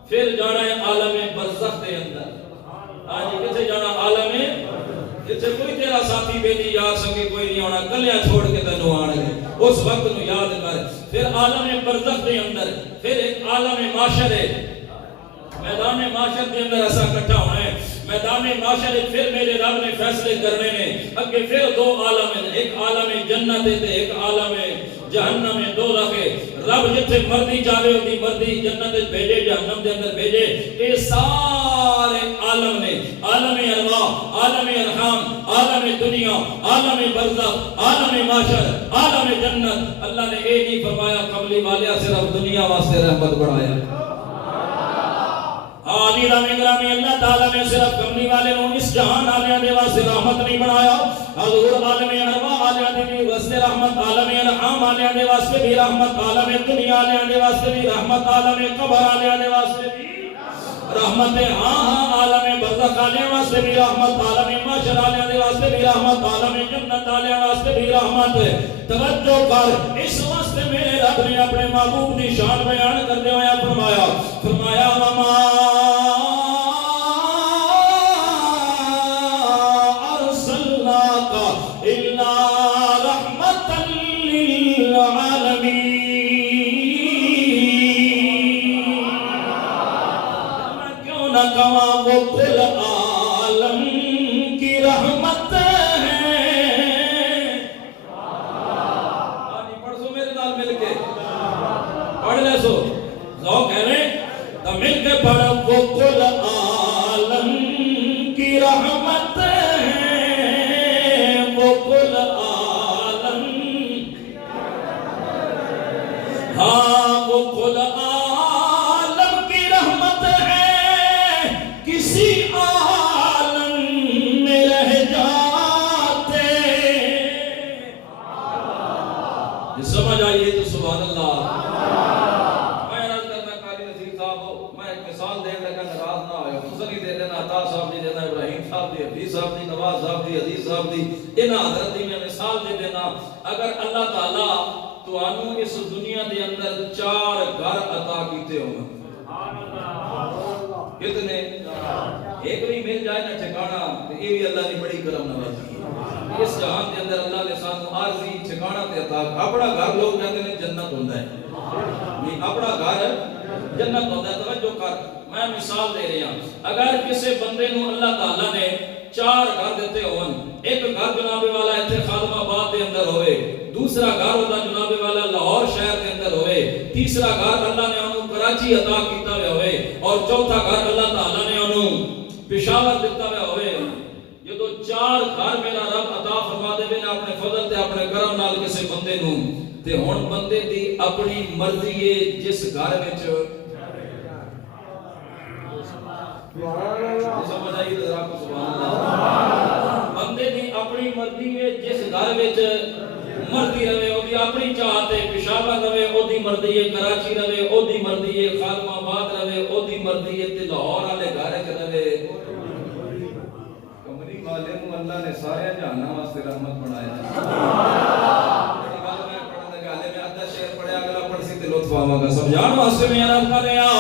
پھر جانا ہے عالم برزخ دے اندر. آج کتنے جانا عالم جتنے کوئی تیرا ساتھی بے نہیں یاد سکے, کوئی نہیں ہونا, کلیاں چھوڑ کے تینوں آن گئے, اس وقت نو یاد کر. پھر عالم برزخ دے اندر پھر ایک عالم معاشر ہے. میدان معاشر دے اندر ایسا اکٹھا ہونا ہے. میدان معاشر پھر میرے رب نے فیصلے کرنے نے. اگے پھر دو عالم ہیں, ایک عالم جنت ہے ایک عالم جہنم ہے, دو رکھے. رب جتھے مرضی چاہے ہوتی مرضی جنت بھیجے, جہنم دے اندر بھیجے. اے سارے عالم نے, عالم ارواح, عالم ارحام, عالم دنیا, عالم برزخ, عالم معاشر, عالم جنت. اللہ نے یہ نہیں فرمایا قبلی والیا صرف دنیا واسطے رحمت بڑھایا. علی گرامی اللہ تعالیٰ نے صرف کملی والے نو اس جہان آلیاں دے واسطے رحمت نہیں بنایا. حضور عالم ارواح آلیاں دے واسطے رحمت, عالم ارحام آلیاں دے واسطے بھی رحمت, عالم دنیا آلیاں دے واسطے بھی رحمت, عالم قبر آلیاں دے واسطے بھی رحمت. ہاں عالم برزخ آلیاں واسطے بھی رحمت, عالم معاشر آلیاں دے واسطے بھی رحمت, عالم جنت آلیاں واسطے بھی رحمت. توجہ کر, اس واسطے میرے رب نے اپنے محبوب کی شان بیان کرتے ہوئے فرمایا وما ارسلناک الا رحمۃ للعالمین. میں کیوں نہ کہاں وہ کل عالم کی رحمت ہے. پڑھ سو میرے نال مل کے, پڑھ لے سو, ذوق ہے رہے تو مل کے پڑھ. وہ کل عالم کی رحمت ہے, وہ کل عالم, ہاں وہ کل عالم کی رحمت ہے. کسی عالم میں رہ جاتے, سمجھ آئیے تو سبحان اللہ. میں عرض کرنا قاری نذیر صاحب ہو, میں ایک مثال دے لگا, ناراض نہ ہوئے. خصوصی دے دینا عطا صاحب دی دینا, ابراہیم صاحب دی, حفیظ صاحب دی, نواز صاحب دی, عزیز صاحب دی, انہاں حضرت دی میں مثال دے دینا. اگر اللہ تعالیٰ تو آنو اس دنیا دے اندر 4 گھر عطا کیتے ہوں, کتنے؟ ایک بھی مل جائے نہ ٹھکانا, یہ بھی اللہ نے بڑی کرم نوازی ہے. اس جہان کے اندر اللہ نے سانو عارضی ٹھکانا تے عطا. اپنا گھر لوگ کہتے ہیں جنت ہوندا ہے, نہیں اپنا گھر جنت ہوندا ہے. توجہ کر, میں مثال دے رہا ہوں. اگر کسی بندے نو اللہ تعالیٰ نے 4 گھر دیتے ہون, ایک گھر جناب والا ایتھے خادم آباد دے اندر ہوئے, دوسرا گھر ہوتا جناب والا لاہور شہر کے اندر ہوئے, تیسرا گھر اللہ نے انہوں کراچی عطا کیتا ہوئے, اور چوتھا گھر اللہ تعالیٰ نے انہوں پشاور دیتا ہوئے. یہ تو 4 گھر میرا رب عطا فرما دے بنا اپنے فضل تے اپنے کرم نال کسی بندے نوں, تے ہن بندے دی اپنی مرضی ہے جس گھر وچ سمجھ آئی ذرا کو سبحان اللہ. بندے دی اپنی مرضی ہے جس گھر وچ مرضی رہے, او دی اپنی چاہت ہے پشاور رہے, او دی مرضی ہے کراچی رہے, او دی مرضی ہے خادم آباد رہے, او دی مرضی ہے تے لاہور والے گھر وچ رہے. کمری والے نوں اللہ نے سارے جہاناں واسطے رحمت بنایا. میں شعر پڑھیا اگلا پڑھ سی تے لطف آواں گا سمجھان واسطے میں عرض کر رہا.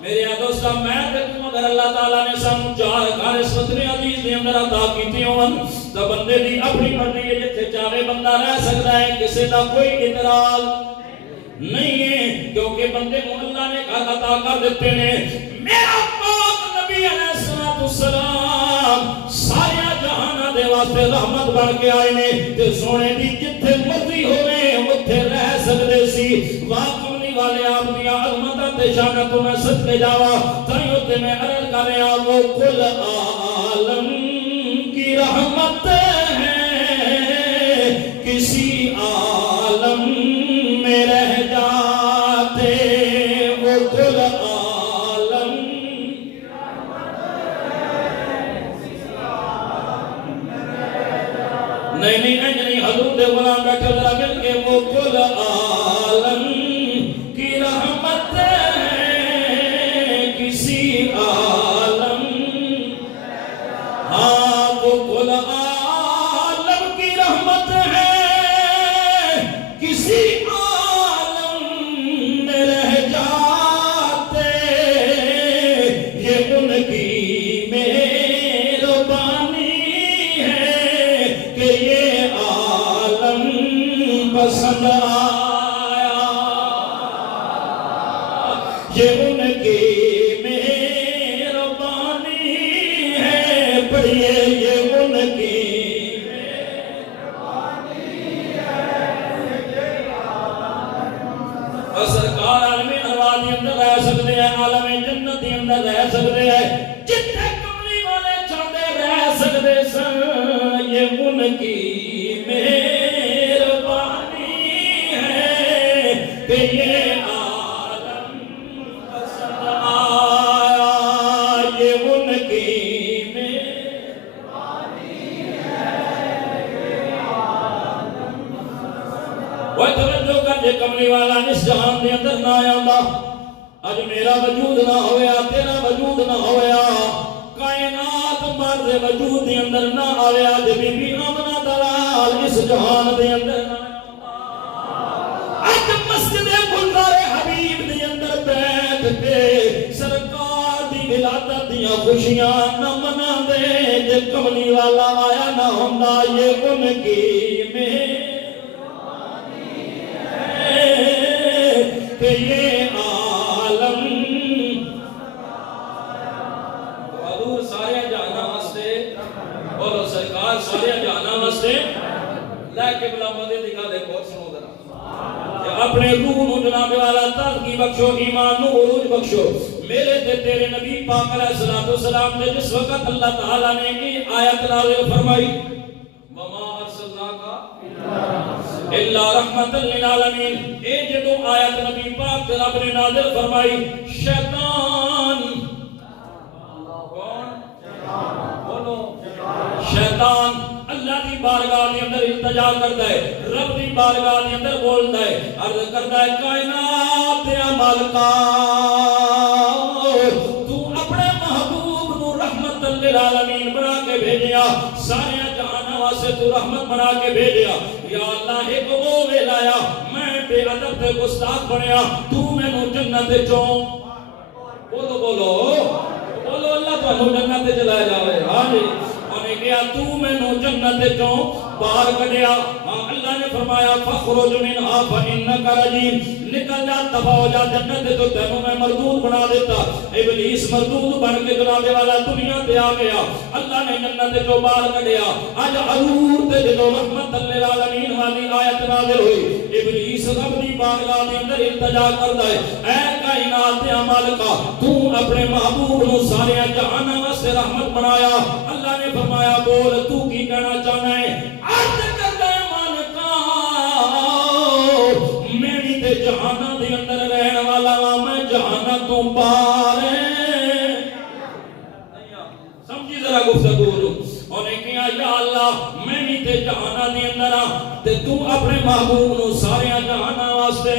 میرے دوستاں, میں تے تم اگر اللہ تعالیٰ نے سانو 4 گھر اس وطن عزیز دے اندر عطا کیتے ہون, تے بندے دی اپنی مرضی ہے جتھے چاہے بندہ رہ سکتا ہے, کسی دا کوئی اعتراض نہیں ہے, کیونکہ بندے کو اللہ نے گھر عطا کر دیتے ہیں. میرا پاک نبی علیہ السلام سارے جہاناں دے واسطے رحمت بن کے آئے نے, تے سونے دی جتھے مرضی ہوے اوتھے رہ سکدے سی. واقعی والے آپ دیا عظمتاں تے شاناں تو میں صدقے جاواں, تائیوں تے میں عرض کر رہا وہ کل عالم کی رحمت ہے, کسی عالم میں رہ جاتے, وہ کل عالم کی رحمت ہے, کسی عالم میں رہ جاتے. نہیں حضور دے غلام بیٹھے ذرا مل کے, وہ کل عالم کی رحمت ہے, کسی عالم, ہاں وہ کل عالم عالم جنت دے اندر رہ سکتے ہیں جتنے کملی والے چاہتے رہ سکتے سن یہ ان کی مہربانی ہے کہ یہ عالم پسند آیا یہ ان کی وہ توجہ کر جے کملی والا اس جہان دے اندر نہ آیا اج میرا وجود نہ ہویا تیرا وجود نہ ہویا کائنات مرد وجود دے اندر نہ آیا جے بی بی آمنہ دلال اس جہان دے اندر نہ اج مسجد گلزار حبیب دے اندر بیٹھ کے سرکار دی ولادت دیاں خوشیاں نہ منا دے جے کملی والا آیا نہ ہوندا یہ ان کی کہ یہ عالم حضور سارے جانا واسطے بولو سرکار سارے جانا واسطے لے کے بلا مدد دکھا دے اور سنو ذرا کہ اپنے روح نو جناب والا تازگی بخشو ایمان نو عروج بخشو میرے تے تیرے نبی پاک علیہ الصلوۃ والسلام نے جس وقت اللہ تعالی نے یہ آیت نازل فرمائی وما ارسلناک الا رحمت للعالمین اے جدو آیت نبی پاک رب نے نازل فرمائی شیطان کون بولو شیطان اللہ دی بارگاہ دے اندر التجا کرتا ہے رب دی بارگاہ دے اندر بولتا ہے عرض کرتا ہے کائنات دے مالکا تو اپنے محبوب نو رحمت للعالمین بنا کے بھیجیا سارے جہان واسطے تو رحمت بنا کے بھیجیا یا اللہ ایک وہ ویلایا میں بے ادب تے گستاخ بنیا تو میں نو جنت چوں بولو بولو بولو اللہ تو جنت چلا جاوے ہاں جی انہیں کہا تو میں نو جنت چوں باہر کڈیا اللہ نے فرمایا فخرج منها فانک رجیم نکل جا تباہ ہو جا جنت تو تینوں میں مردود بنا دیتا ابلیس مردود بن کے جناب والا دنیا تے آ گیا اللہ نے جنت جو باہر کڈیا اج حضور تے جو رحمت للعالمین والی آیت نازل ہوئی ابلیس رب دی بارگاہ دے اندر التجا کردا ہے اے کائنات دے مالکا تو اپنے محبوب نو سارے جہان واسطے رحمت بنایا اللہ نے فرمایا بول تو کی کہنا چاہنا ہے عرض کردا ہے مالکا میں بھی تے جہان دے اندر رہن والا وا میں جہان تو پار سمجھی ذرا گفتگو انہیں کہا یا اللہ میں بھی تے جہان دے اندر تے تو اپنے محبوب نو سارے جہان واسطے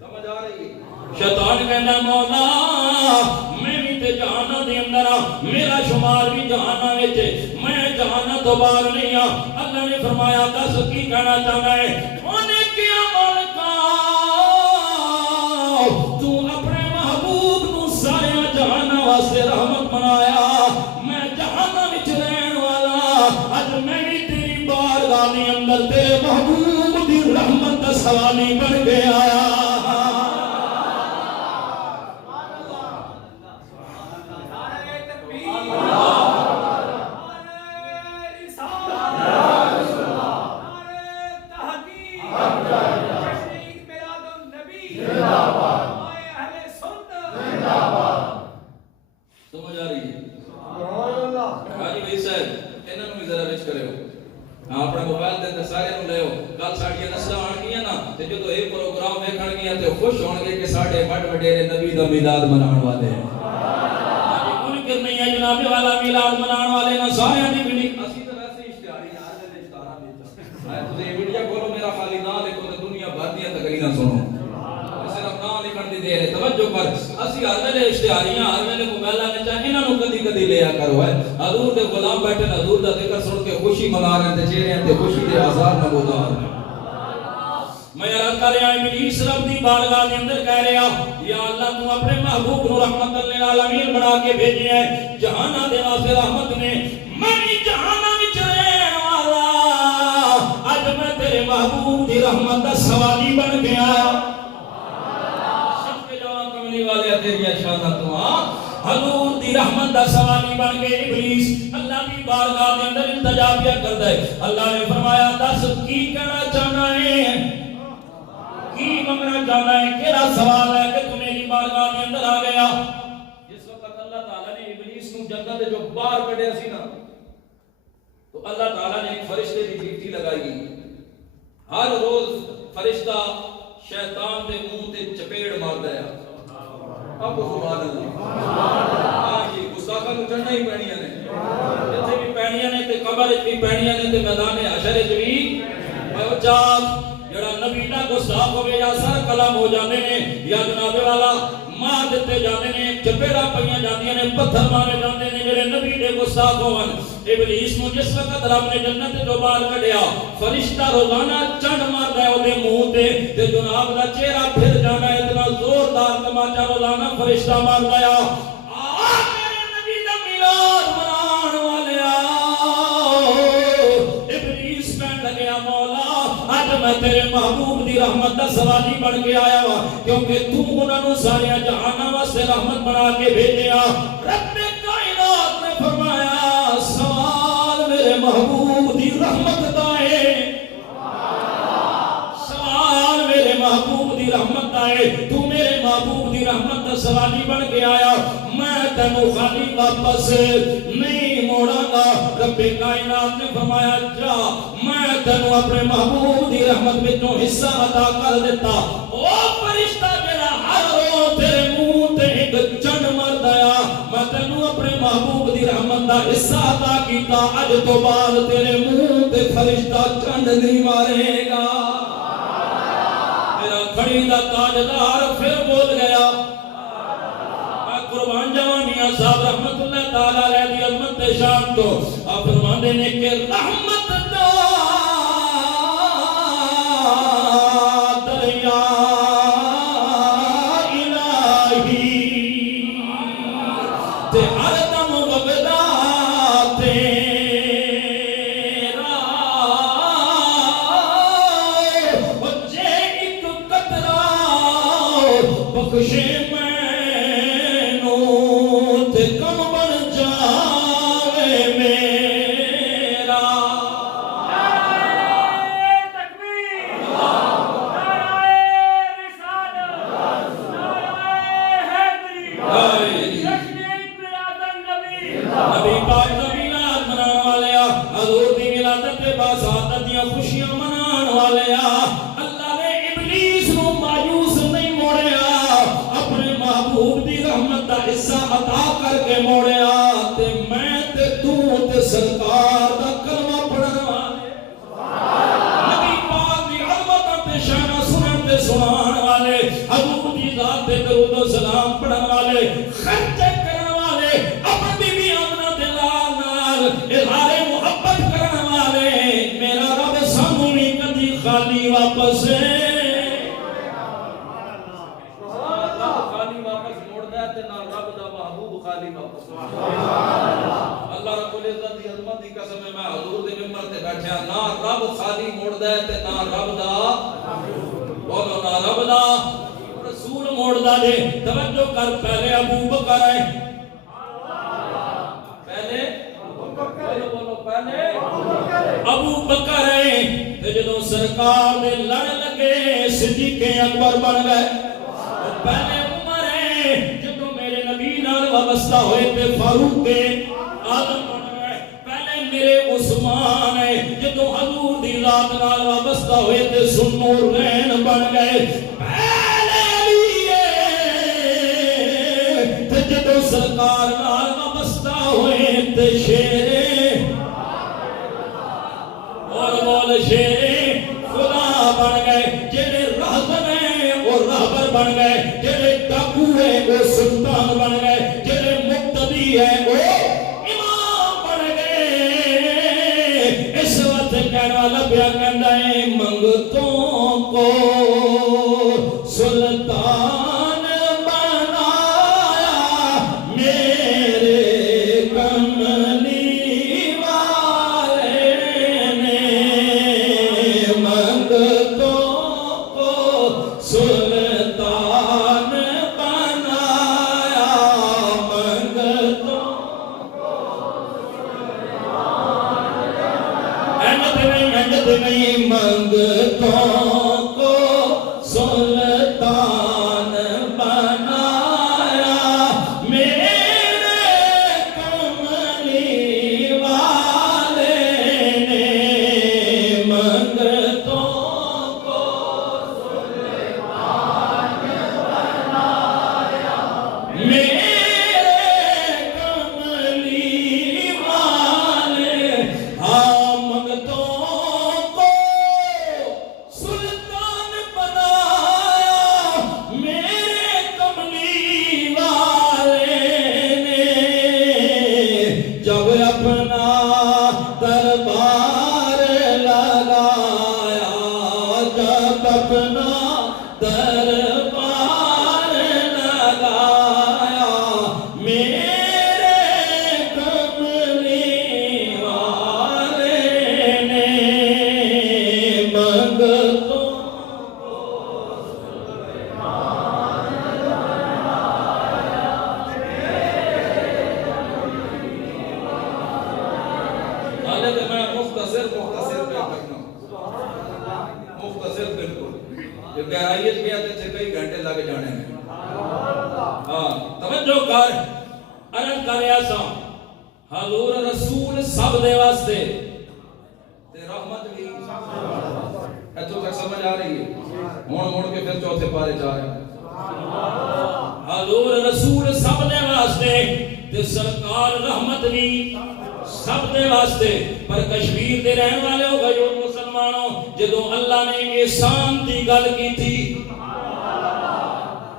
سمجھ آ رہی ہے شیطان کہنا مولا میں بھی تے جہان دے اندر میرا شمار بھی جہان وچ میں جہان تو باہر نہیں ہاں اللہ نے فرمایا دس کی کہنا چاہنا ہے انہیں کیا مالکا تو اپنے محبوب نو سارے جہان واسطے رحمت بنایا میں جہان وچ رہن والا اج میں بھی تیری بارگاہ دے اندر تیرے محبوب دی رحمت دا سوالی بن کے آیا اپنے موبائل دے اندر سارے نو لیو کل ساڈیاں نسلاں آن گیاں نا تے جدوں اے پروگرام ویکھن گیاں تے خوش ہون گے کہ ساڈے بڑ وڈیرے نبی دا میلاد مناون والے ہیں کوئی کر نہیں ہے جناب والا میلاد مناون والے نا سارے دی ویڈیو اسی تے ویسے اشتہاری یار دے اشتہاراں وچ تسی ویڈیو کھولو میرا خالی نام لکھو تے دنیا بھر دیاں تقریراں سنو صرف نام لکھن دی دیر ہے توجہ کر اسی ہر ویلے اشتہاریاں ہر ویلے موبائلاں وچ انہاں نو کدی کدی لیا کرو ہے حضور دے غلام بیٹھے حضور دا ذکر سن کے خوشی منا رہے تے چہرے تے خوشی دے آثار نمودار میں عرض کر رہا ابلیس رب دی بارگاہ دے اندر کہہ رہا یا اللہ تو اپنے محبوب نو رحمت للعالمین بنا کے بھیجیا ہے جہاناں دے واسطے رحمت نے میں جہاناں وچ رہن والا اج میں تیرے محبوب دی رحمت دا سوالی بن گیا سب کے جوان کملی والے تیری شاناں تو حضور دی رحمت دا سوالی بن گئے ابلیس اللہ دی بارگاہ دے اندر التجا کیا کردا ہے اللہ نے فرمایا دس کی کہنا چاہنا ہے کی منگنا چاہنا ہے کیڑا سوال ہے کہ تو میری بارگاہ کے اندر آ گیا. جس وقت اللہ تعالیٰ نے ابلیس کو جنت جو باہر کڈیا سی نا تو اللہ تعالیٰ نے ایک فرشتے کی ڈیوٹی لگائی. ہر روز فرشتہ شیطان دے منہ تے چپیڑ ماردا ہے. اب سبحان اللہ. ہاں جی گستاخاں نوں چڑھنا ہی پینیاں نے. جتھے بھی پینیاں نے تے قبر وچ بھی پینیاں نے تے میدان حشر وچ بھی. جڑا نبی دا گستاخ ہوے یا سر کلام ہو جاندے نے یا جناب والا مار دتے جاندے نے چپیڑا پئیاں جاندیاں نے پتھر مارے جاندے نے جڑے نبی دے گستاخ ہون. ابلیس نو جس وقت رب نے جنت تو باہر کڈیا فرشتہ روزانہ چڑھ ماردا ہے اودے منہ تے جناب دا چہرہ پھر جاندا ہے. اتنا زوردار تماچا روزانہ فرشتہ ماردا ہے. آ میرے نبی دا میلاد مناون والیاں ابلیس کہن لگیا مولا اج میں تیرے محبوب دی رحمت دا سوالی بن کے آیا وا کیونکہ تو انہاں نوں سارے جہاناں واسطے رحمت بنا کے بھیجیا. رب کائنات نے فرمایا سوال میرے محبوب دی رحمت دا ہے. سوال میرے محبوب دی رحمت دا ہے. تو میرے محبوب دی رحمت دا سوالی بن کے آیا. میں تینوں خالی واپس نہیں موڑاں گا. رب کائنات نے فرمایا جا میں تینوں اپنے محبوب دی رحمت وچوں حصہ عطا کر دیتا. او فرشتہ جڑا ہر روز تیرے منہ تے ایک چنڈ مردا ہے میں تینوں اپنے محبوب دی رحمت دا حصہ عطا کیتا. اج تو بعد تیرے منہ تے فرشتہ چنڈ نہیں مارے گا. میرا کھڑی دا تاجدار پھر بول گیا. قربان جوانیاں صاحب رحمت اللہ تعالیٰ علیہ دی عظمت شان تو آپ فرماندے نے کہ رحمت دا دریا الہی تے ہر دم وگدا تیرا جے ایک قطرہ بخشے حصہ عطا کر کے موڑیا تے میں تے تو تے سرکار دا کلمہ پڑھن والے نبی پاک دی عظمت تے شان سنن تے سنان والے حضور دی ذات تے درود و سلام پڑھن والے خرچے کرن والے اپنی بھی آمنہ دے نال اظہار محبت کرن والے میرا رب سانوں نہیں کدی خالی واپس اللہ رب العزت دی عظمت دی قسم ہے میں حضور دے منبر تے بیٹھیا نہ رب خالی موڑدا ہے تے نہ رب دا بولو نہ رب دا رسول موڑدا جے. توجہ کر پہلے ابو بکر ہے پہلے بولو پہلے ابو بکر ہے تے جدوں سرکار دے لڑ لگے صدیق اکبر بن گئے. پہلے عمر ہے جدوں میرے نبی نال وابستہ ہوئے تے فاروق اعظم بن گئے. پہلے میرے عثمان ہے جدوں حضور دی ذات نال وابستہ ہوئے تے ذوالنورین بن گئے. پہلے علی تے جدوں سرکار نال وابستہ ہوئے تے شیر اور بول شیر خدا بن گئے. جڑے راہبر ہیں وہ راہبر بن گئے. جڑے ڈاکو ہیں وہ سلطان بن گئے. جڑے مقتدی ہیں وہ امام بن گئے. اس وقت کہنے والا پیا کہندا ہے منگتوں کو سلطان بنایا میرے کملی والے نے. منگتوں کو سلطان بنایا منگتوں نہیں منگتوں کو سلطان بنایا توجہ کر عرض کر ایسا حضور رسول سب دے واسطے تے رحمت بھی اتوں تک سمجھ آ رہی ہے مڑ کے پھر چوتھے پارے جا رہے ہیں حضور رسول سب دے واسطے تے سرکار رحمت بھی سب دے واسطے پر کشمیر دے رہن والے ہو گئے مسلمانوں جدوں اللہ نے احسان دی گل کی تھی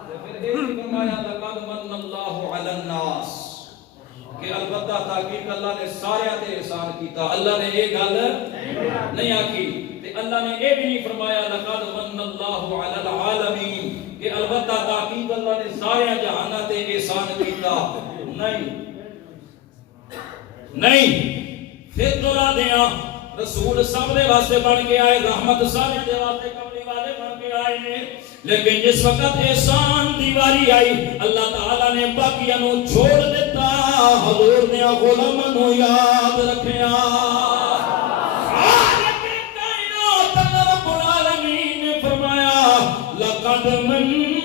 پھر یہ فرمایا لقد من اللہ علی الناس کہ البتہ تحقیق اللہ نے سارے تے احسان کیتا اللہ نے یہ گل نہیں آکی تے اللہ نے یہ بھی نہیں فرمایا لقد من اللہ علی العالمین کہ البتہ تحقیق اللہ نے سارے جہاناں تے احسان کیتا نہیں پھر دورا دیا رسول سب دے واسطے بن کے آئے رحمت سارے دے واسطے کملی والے بن کے آئے نے لیکن جس وقت احسان دی واری آئی اللہ تعالیٰ نے باقیاں نو چھوڑ دیتا حضور نے غلاماں نو یاد رکھیا خالق کائنات رب العالمین نے فرمایا لقد من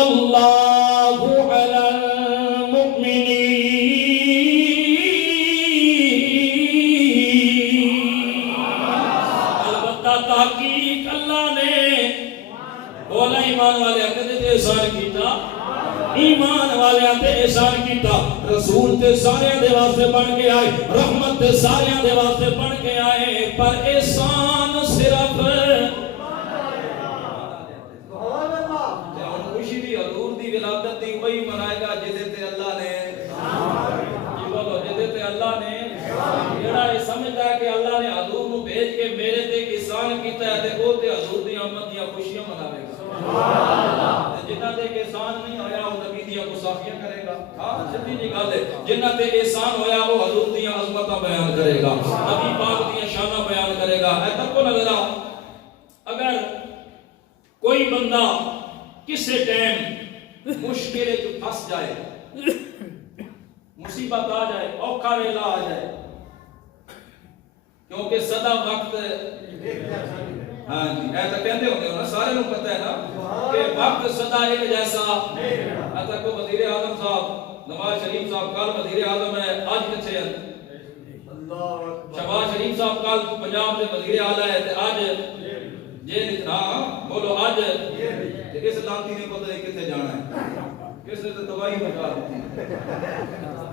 اللہ علی المؤمنین البتہ تحقیق اللہ نے بولا ایمان والے تے احسان کیتا ایمان والے تے احسان کیتا رسول تے سارے دے واسطے بن کے آئے رحمت تے سارے دے واسطے بن کے آئے پر احسان صرف ولادت دی وہی منائے گا جدے تے اللہ نے جی بولو جدے تے اللہ نے جڑا یہ سمجھدا ہے کہ اللہ نے حضور نو بھیج کے میرے تے احسان کیتا ہے تے او تے حضور دی آمد دی خوشیاں مناوے گا سبحان اللہ جنہاں تے احسان نہیں ہویا او نبی دی گستاخیاں کرے گا ہاں سچی جی گل ہے جنہاں تے احسان ہویا او حضور دی عظمتاں بیان کرے گا نبی پاک دی شاناں بیان کرے گا اے تک کو نظر اگر کوئی بندہ کسے ٹائم مشکل تو پھنس جائے مصیبت آ جائے اوکھا ویلا آ جائے کیونکہ صدا وقت ہاں جی اے تو کہندے ہوندے نا سارے نوں پتہ ہے نا کہ وقت صدا ایک جیسا اتا کو وزیر اعظم صاحب نواز شریف صاحب کل وزیر اعظم ہے آج کتھے ہیں اللہ شہباز شریف صاحب کل پنجاب دے وزیر اعلی ہے تے آج جے ہاں بولو آج اس لانتی نے پتہ نہیں کتنے جانا ہے کس نے تو دوائی مچا دیتی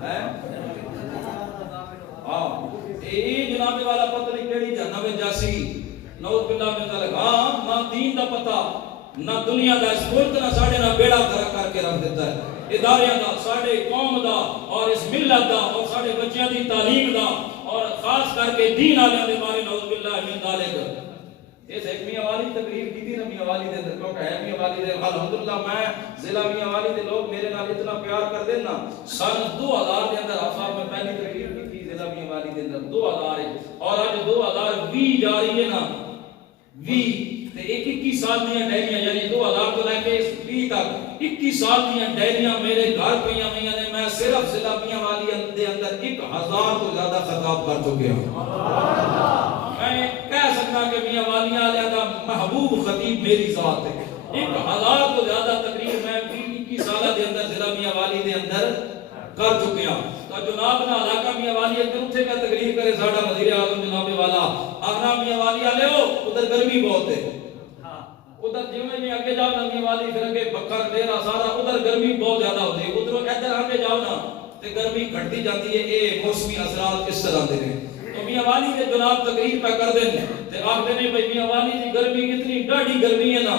ہے ہاں یہ جناب والا پتہ نہیں کیڑی جہنم میں جاسی نعوذ باللہ من ذالک ہاں نہ دین دا پتہ نہ دنیا دا اس ملک نہ ساڈے نہ بیڑا گرک کر کے رکھ دیتا ہے اداریاں دا ساڈے قوم دا اور اس ملت دا اور ساڈے بچیاں دی تعلیم دا اور خاص کر کے دین والے دے بارے نعوذ باللہ من ذالک اس ایک میاں والی تقریر کی تھی نا میاں والی دے اندر کیونکہ ہے میاں والی دے الحمدللہ میں ضلع میاں والی دے لوگ میرے نال اتنا پیار کر دیں نا سن 2000 دے اندر آپ میں پہلی تقریر کی تھی ضلع میاں والی دے اندر 2000 اور آج 2020 جا رہی ہے نا 20 تے 21 سال دیاں ڈائریاں یعنی 2000 تو لے کے 20 تک 21 سال دیاں ڈائریاں میرے گھر پیاں ہوئیاں نے میں صرف ضلع میاں والی دے اندر 1000 تو زیادہ خطاب کر چکے ہوں میں کہہ سکتا کہ میاں والیاں علیہ دا محبوب خطیب میری ذات ہے 1000 تو زیادہ تقریر میں 21 سالہ دے اندر ضلع میاں والی دے اندر کر چکے ہیں تو جناب نا علاقہ میاں والی اندر اتھے کا تقریر کرے ساڑھا وزیر اعظم جناب والا آگنا میاں والی آلے ہو ادھر گرمی بہت ہے ادھر جیوے میں اگے جاؤ نا میاں والی پھر اگے بکر ڈیرا سارا ادھر گرمی بہت زیادہ ہوتی ہے ادھر ادھر آگے جاؤ نا تے گرمی گھٹتی جاتی ہے اے موسمی اثرات اس طرح دے ہیں تو میاں والی کے جناب تقریر پہ کر دیں تے آخر نے بھئی میاں والی کی گرمی کتنی ڈاڑی گرمی ہے نا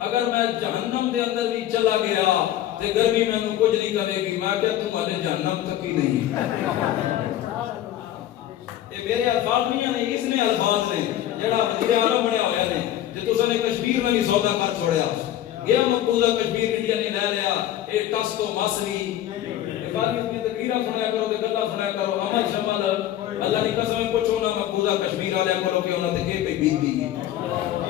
اگر میں جہنم دے اندر بھی چلا گیا تے گرمی میں نو کچھ نہیں کرے گی میں کہتا ہوں مالے جہنم تک ہی نہیں یہ میرے الفاظ نہیں ہیں اس نے الفاظ نے جڑا وزیر اعظم بنیا ہویا نے جو تو نے کشمیر میں بھی سودا کر چھوڑیا گیا مقبوضہ کشمیر انڈیا نے لے لیا اے ٹس تو مسری عبادت کی تقریرہ سنایا کرو تے گلاں سنایا کرو عمل شمال اللہ کی قسم پوچھو نا مقبوضہ کشمیر والے کو کہ انہاں تے کی پہ بیت دی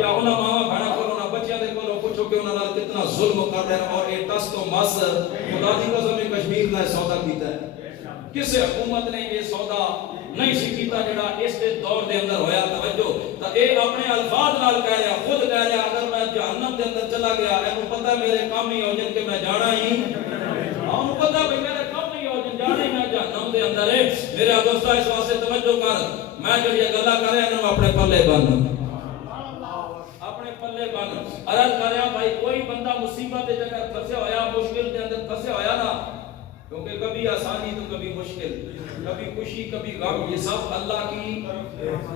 یا انہاں ماواں بھاڑا کو انہاں بچیاں دے کو پوچھو کہ انہاں نال کتنا ظلم کر رہے ہیں اور اے ٹس تو مس خدا دی قسم کشمیر دا سودا کیتا ہے کسے حکومت نے یہ سودا نہیں سی کیتا جڑا اس دے دور دے اندر ہویا. توجہ تا اے اپنے الفاظ نال کہہ رہا, خود کہہ رہا اگر میں جہنم دے اندر چلا گیا اینو پتہ میرے کام ہی ہو جن کہ میں جانا ہی ہاں پتہ بھئی میرے کام ہی ہو جن جانا ہی میں جہنم دے اندر ہے. میرے دوستو اس واسطے توجہ کر, میں جو یہ گلاں کر رہا ہوں اپنے پلے بن اپنے پلے بن عرض کر رہا بھائی کوئی بندہ مصیبت دے جگہ پھنسے ہویا مشکل دے اندر پھنسے ہویا نا, کیونکہ کبھی آسانی تو کبھی مشکل, کبھی خوشی کبھی غم, یہ سب اللہ کی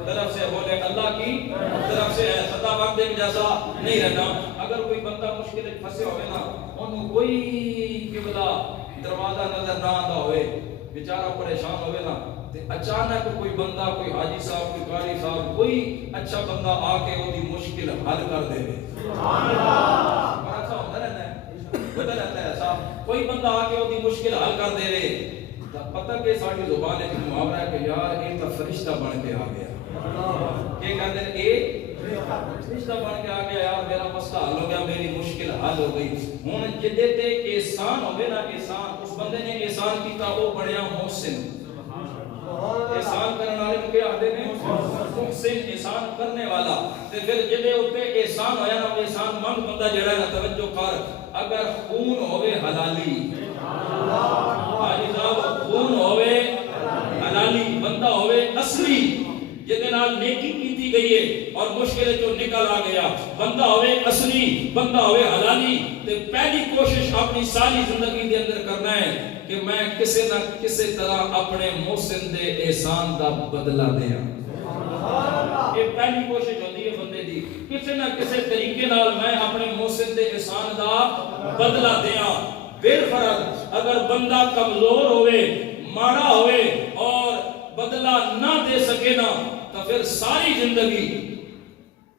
طرف سے, بولے اللہ کی طرف سے ہے. سدا وقت ایک جیسا نہیں رہنا. اگر کوئی بندہ مشکل پھنسے ہوئے نا انہوں کوئی قبلہ دروازہ نظر نہ آتا ہوئے بیچارہ پریشان ہوئے نا تے اچانک کوئی بندہ کوئی حاجی صاحب کوئی قاری صاحب کوئی اچھا بندہ آ کے وہ دی مشکل حل کر دے. سبحان اللہ. ایسا ہوتا رہتا ہے, ہوتا رہتا ہے ایسا, کوئی بندہ آ کے وہ دی مشکل حل کر دے رہے. پتہ کہ ساری زبان ایک محاورہ ہے کہ یار یہ تو فرشتہ بن کے آ گیا. کہ کہتے ہیں اے فرشتہ بن کے آ گیا, یار میرا مسئلہ حل ہو گیا, میری مشکل حل ہو گئی. ہن جدے تے احسان ہوے نا, احسان اس بندے نے احسان کیتا وہ بڑیا محسن. احسان کرنے والے کو کیا کہتے ہیں محسن, احسان کرنے والا. تے پھر جدے اوتے احسان ہویا نا, احسان مند بندہ جڑا ہے نا, توجہ کر, اگر خون ہوے حلالی حاجی صاحب خون ہوے حلالی, بندہ ہوے اصلی جدے نال نیکی کیتی گئی ہے اور مشکل جو نکل آ گیا, بندہ ہوے اصلی, بندہ ہوے حلالی, تے پہلی کوشش اپنی ساری زندگی دے اندر کرنا ہے کہ میں کسے نہ کسے طرح اپنے محسن دے احسان دا بدلہ دیا. یہ پہلی کوشش ہوتی ہے بندے دی, کسے نہ کسے طریقے نال میں اپنے محسن دے احسان دا بدلہ دیا. بالفرض اگر بندہ کمزور ہوئے, ماڑا ہوئے اور بدلہ نہ دے سکے نا, تو پھر ساری زندگی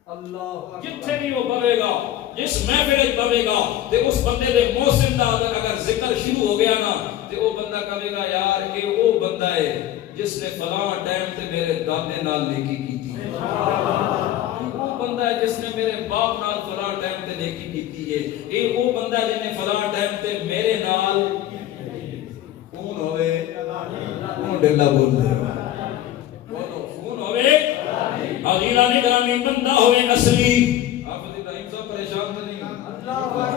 اللہ جتھے بھی وہ بوے گا, جس محفل بوے گا, تے اس بندے دے محسن دا اگر ذکر شروع ہو گیا نا, تے وہ بندہ کہے گا یار کہ وہ بندہ ہے جس نے فلاں ٹائم تے میرے دادے نال نیکی کی تھی, وہ بندہ ہے جس نے میرے باپ نال فلاں ٹائم تے نیکی کیتی ہے, یہ وہ بندہ ہے جس نے فلاں ٹائم تے میرے نال خون ہوئے خون ڈلا بولتے بولو خون ہوئے حضیران گرامی, بندہ ہوئے اصلی. آپ ابراہیم صاحب پریشان تو نہیں,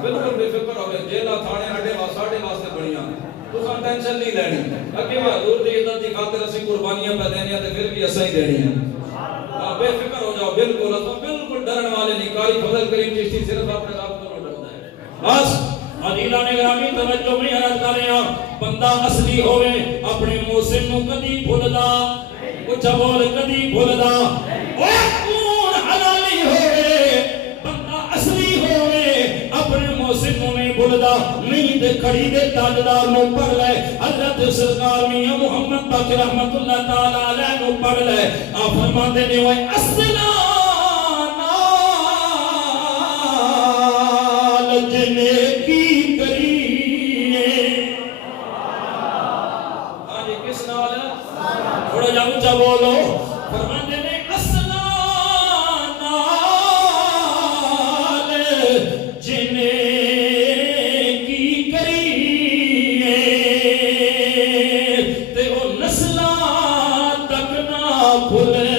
بالکل بے فکر ہوئے, جیلہ تھانے اڈے ساڈے واسطے بڑیاں, تساں ٹینشن نہیں لینی. اگے وہ حضور دی عزت دی خاطر اسی قربانیاں پہ دینی ہیں تے پھر بھی اساں ہی دینی ہیں. بے فکر ہو جاؤ, بالکل اساں بالکل ڈرن والے نہیں. قاری فضل کریم چشتی صرف اپنے آپ کو ڈرتا ہے بس. عزیزان گرامی توجہ میں عرض کر رہا, بندہ اصلی ہوئے اپنے محسن نو کدی بھولدا, کچھ بول کدی بھولدا. او کون حلالی ہوئے, بندہ اصلی ہوئے اپنے محسن نو نہیں بھولدا. نہیں تے کھڑی دے تاجدار نو پڑھ لے, حضرت سرکار میاں محمد پاک رحمت اللہ تعالی علیہ نو پڑھ لے. آپ فرماتے نے وہ اصلا نال جنے کی کری ہے. آج کس نال تھوڑا جا اونچا بولو. فرماتے نے اصلا نال جنے کی کری ہے, تے او نسلاں تک نہ بھولے.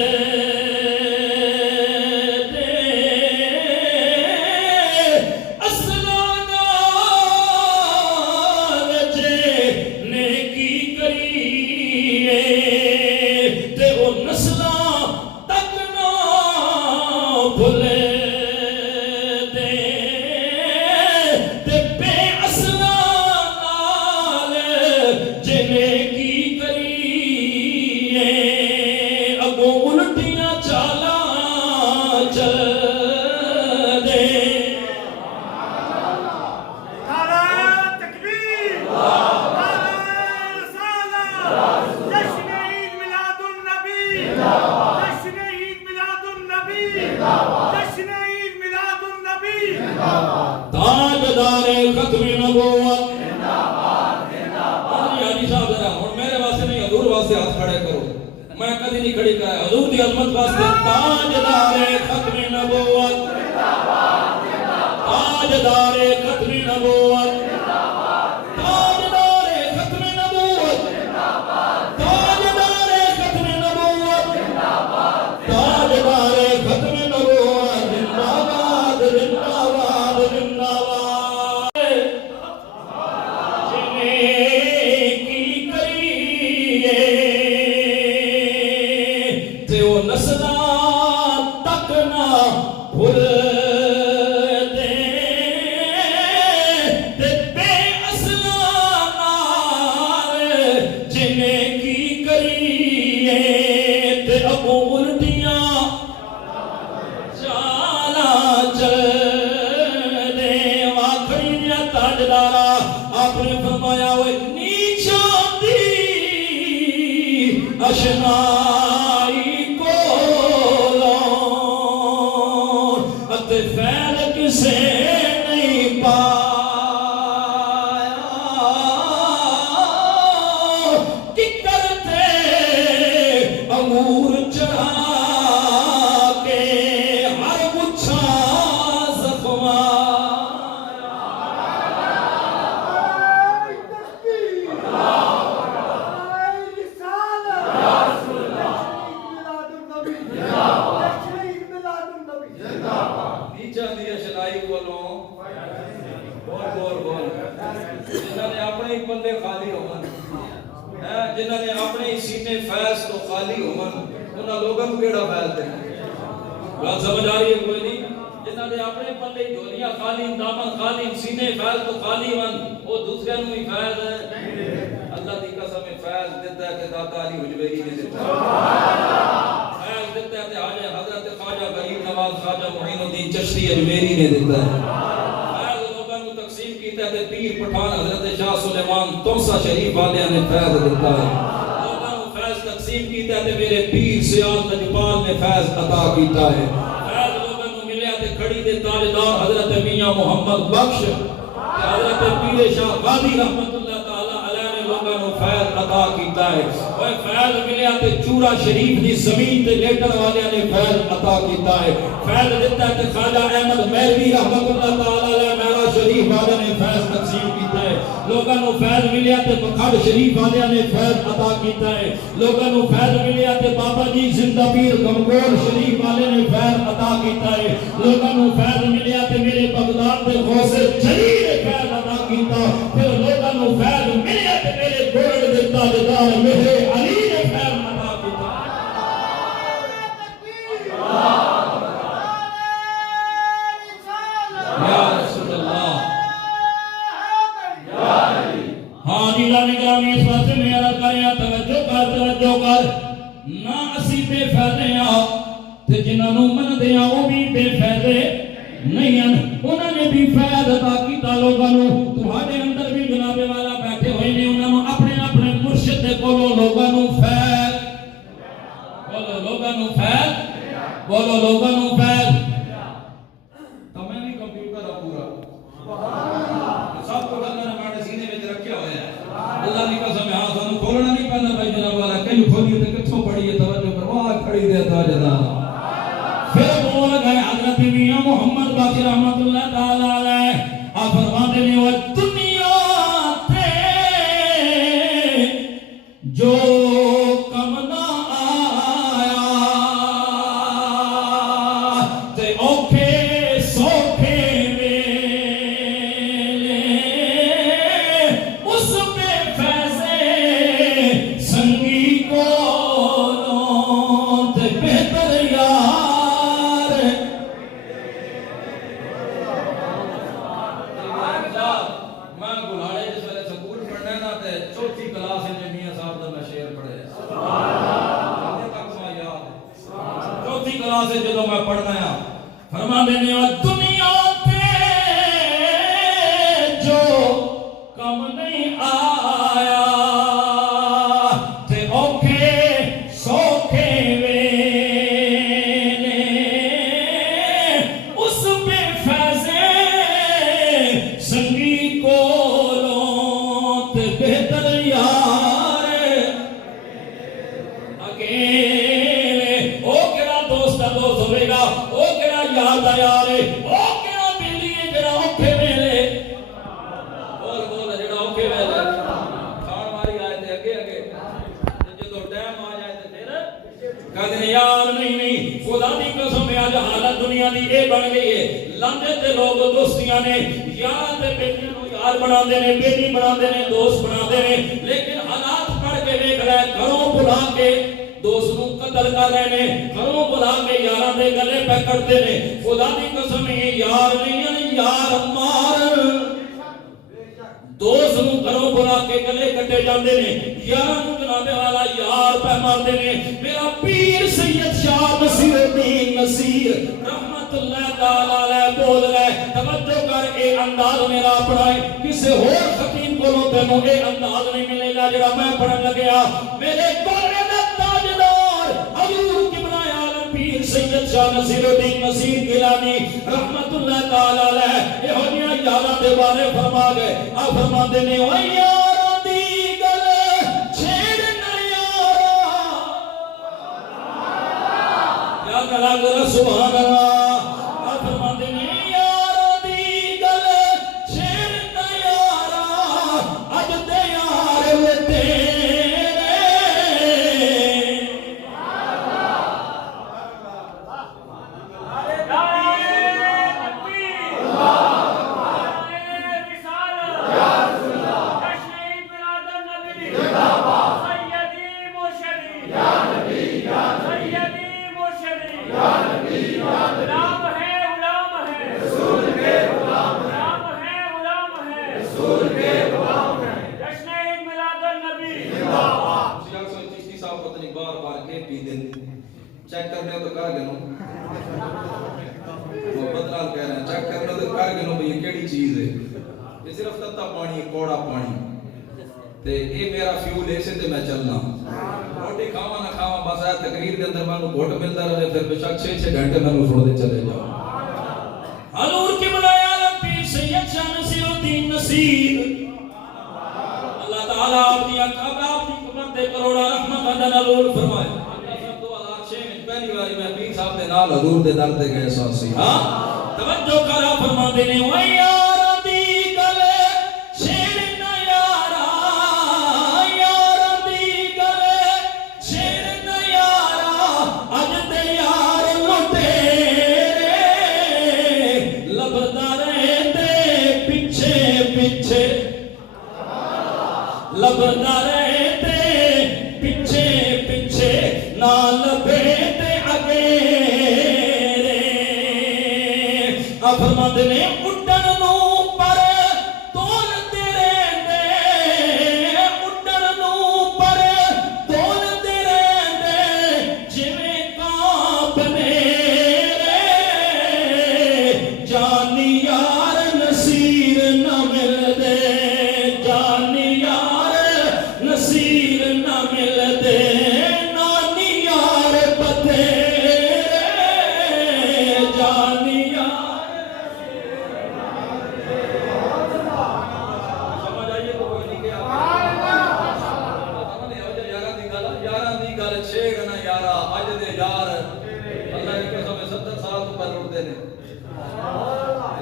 میں کدی نہیں کھڑی کرایا حضور دی عظمت واسطے. تاجدار ختم نبوت, تاجدار ختم نبوت, تاجدار ختم نبوت. فرمایا آپ نے فرمایا وہ نیچوں دی اشنائی کو ات فیل کسے نہیں پایا کہ کرتے امور چڑھا کے ہر مچھا زخمایا نیچا دیا شنائی بولو بول جنہاں نے اپنے ہی پلے خالی ہومن جنہاں نے اپنے ہی سینے فیض تو خالی ہومن انہاں لوگوں کو کیڑا فیض دے بات سمجھ آ رہی ہے کوئی نہیں جنہاں نے اپنے پلے جھولیاں خالی دامن خالی سینے فیض تو خالی ہون وہ دوسرے نوں ہی فیض ہے اللہ دی قسم فیض دیتا ہے کہ داتا علی حجویری نے دیتا ہے فیض دیتا ہے کہ حضرت خواجہ غریب نواز خواجہ معین الدین چشتی اجمیری نے دیتا ہے فیض لوگوں کو تقسیم کیتا ہے پیر پٹھان حضرت شاہ سلیمان توسا شریف والے نے فیض دیتا ہے لوگوں کو فیض تقسیم کیتا ہے میرے پیر سیال نجپال نے فیض عطا کیتا ہے فیض لوگوں کو ملیا تے کھڑی دے تاجدار حضرت میاں محمد بخش حضرت پیر شاہ قاضی رحمت اللہ تعالی علیہ نے لوگوں کو فیض عطا کیتا ہے وہ فیض ملیا تے چورا شریف دی زمین تے لیٹر والے نے فیض عطا کیتا ہے فیض دیتا ہے تے خواجہ احمد مہروی رحمت اللہ تعالی علیہ میرا شریف والے نے فیض تقسیم کیتا ہے لوگوں کو فیض ملیا تے بکھڑ شریف والے نے فیض عطا کیتا ہے لوگوں کو فیض ملیا تے بابا جی زندہ پیر گمگول شریف والے نے فیض عطا کیتا ہے لوگوں کو فیض ملیا تے میرے بغداد تے غوث جلی نے فیض عطا کیتا پھر لوگوں کو فیض ملیا تے میرے گولڈ دے تاجدار میرے علی نے فیض عطا کیتا یا رسول اللہ ہاں نیلا نگرامی اس واسطے میں عرض کریا توجہ کر نہ اسی بے فائدے ہاں تے جنہاں نوں من دیاں او بھی بے فائدے نہیں ہیں انہاں نے بھی فائدہ عطا کیتا لوگاں نوں تہاڈے اندر بھی جناب والا بیٹھے ہوئے نے انہاں نوں اپنے اپنے مرشد دے کولوں لوگاں نوں فائد بولو لوگاں نوں فائد بولو لوگاں نوں فائد تمہیں بھی کمپیوٹر ہے پورا سب کو اللہ نے ہمارے سینے میں رکھیا ہوا ہے اللہ کی قسم ہے ہاں سانو کھولنا نہیں پہنا بھائی جناب والا کہیں کھولی تے کتھوں پڑی ہے توجہ کرو آ کھڑی دے تاجدار پھر بول گئے حضرت میاں محمد باقر رحمت اللہ تعالی علیہ آپ فرماتے ہیں وہ دنیا تے جو کم نہ آیا تے اوکھے سوکھے ویلے اس پہ فیضے سنگی کو تے بہتر یار میں بلاڑے جس ویلے سکول پڑھنا نا تے چوتھی کلاس میں میاں صاحب دا میں شعر پڑھے چوتھی کلاس میں جدوں میں پڑھنا ہے فرما دینے اور دنیا تے جو کم نہیں آیا تے اوکھے سوکھے ویلے اس پہ فیضے سنگی کولوں تے بہتر یار اکیلے او کیڑا دوست ہوئے گا او کیڑا یار دا یار ہے او کیڑا بیلی ہے جڑا اوکھے ویلے بول جڑا اوکھے ویلے کھان ماری آئے تے اگے جدوں ٹائم آ جائے تے پھر کہندے یار نہیں خدا دی قسم ہے اج حالت دنیا دی اے بن گئی ہے لانجے تے لوگ دوستیاں نے یار تے بیٹیاں نوں یار بناندے نے بیٹی بناندے نے دوست بناندے نے لیکن حالات پڑھ کے ویکھ رہے گھروں بلا کے دوست نوں قتل کر رہے نے گھروں بلا کے یاراں دے گلے پہ کٹتے نے خدا دی قسم ہے یار نہیں ہیں یار مار دوست نوں گھروں بلا کے گلے کٹے جاندے نے یاراں نوں جناب والا یار پہ ماردے نے میرا پیر سید شاہ نصیر الدین نصیر رحمت اللہ تعالی علیہ بول رہے توجہ کر اے انداز میرا اپنائے کسے اور خطیب کو تینوں اے انداز نہیں ملے گا جڑا میں پڑھن لگیا میرے کولے دا تاجدار حضور قبلہ عالم پیر سید شاہ نصیر الدین نصیر گیلانی رحمت اللہ تعالی علیہ یہ ہوجیاں یاراں دے بارے فرما گئے آپ فرما دینے او یاراں دی گل چھیڑنا یارا یا گلا گلا سبحان اللہ آپ فرما دینے یاراں دی گل چھیڑنا یارا اج دے یار تیرے چیک کرنے تو کر گنو محمد لال کہہ رہے ہیں چیک کرنے تو کر گنو بھئی یہ کیڑی چیز ہے یہ صرف تتا پانی کوڑا پانی تے اے میرا فیول ایسے تے میں چلنا روٹی کھاوا نہ کھاوا بس آیا تقریر کے اندر میں گھوٹ ملتا رہے پھر بشک 6 گھنٹے میں چھوڑ دے چلے جاؤ حضور قبلہ عالم پیر سید شاہ نصیر الدین نصیر اللہ تعالیٰ آپ کی قبر دے کروڑا رحمت اللہ نور فرمائے پہلی باری میں پیر صاحب دے نال حضور دے در تے گئے سانسی ہاں توجہ کرا فرما دینے او یاراں دی گل چھیڑنا یارا یاراں دی گل چھیڑنا یارا اج دے یار لٹیرے لبدا رہے تے پیچھے پیچھے لبدا رہے تے پیچھے پیچھے نہ لبے فرماتے نے اٹھن نو پر تول تیرے دے اٹھن نو پر تول تیرے دے جویں کانپنے جانی یار نصیر نہ مل دے جانی یار نصیر نہ مل دے نانی یار پتے جانی یار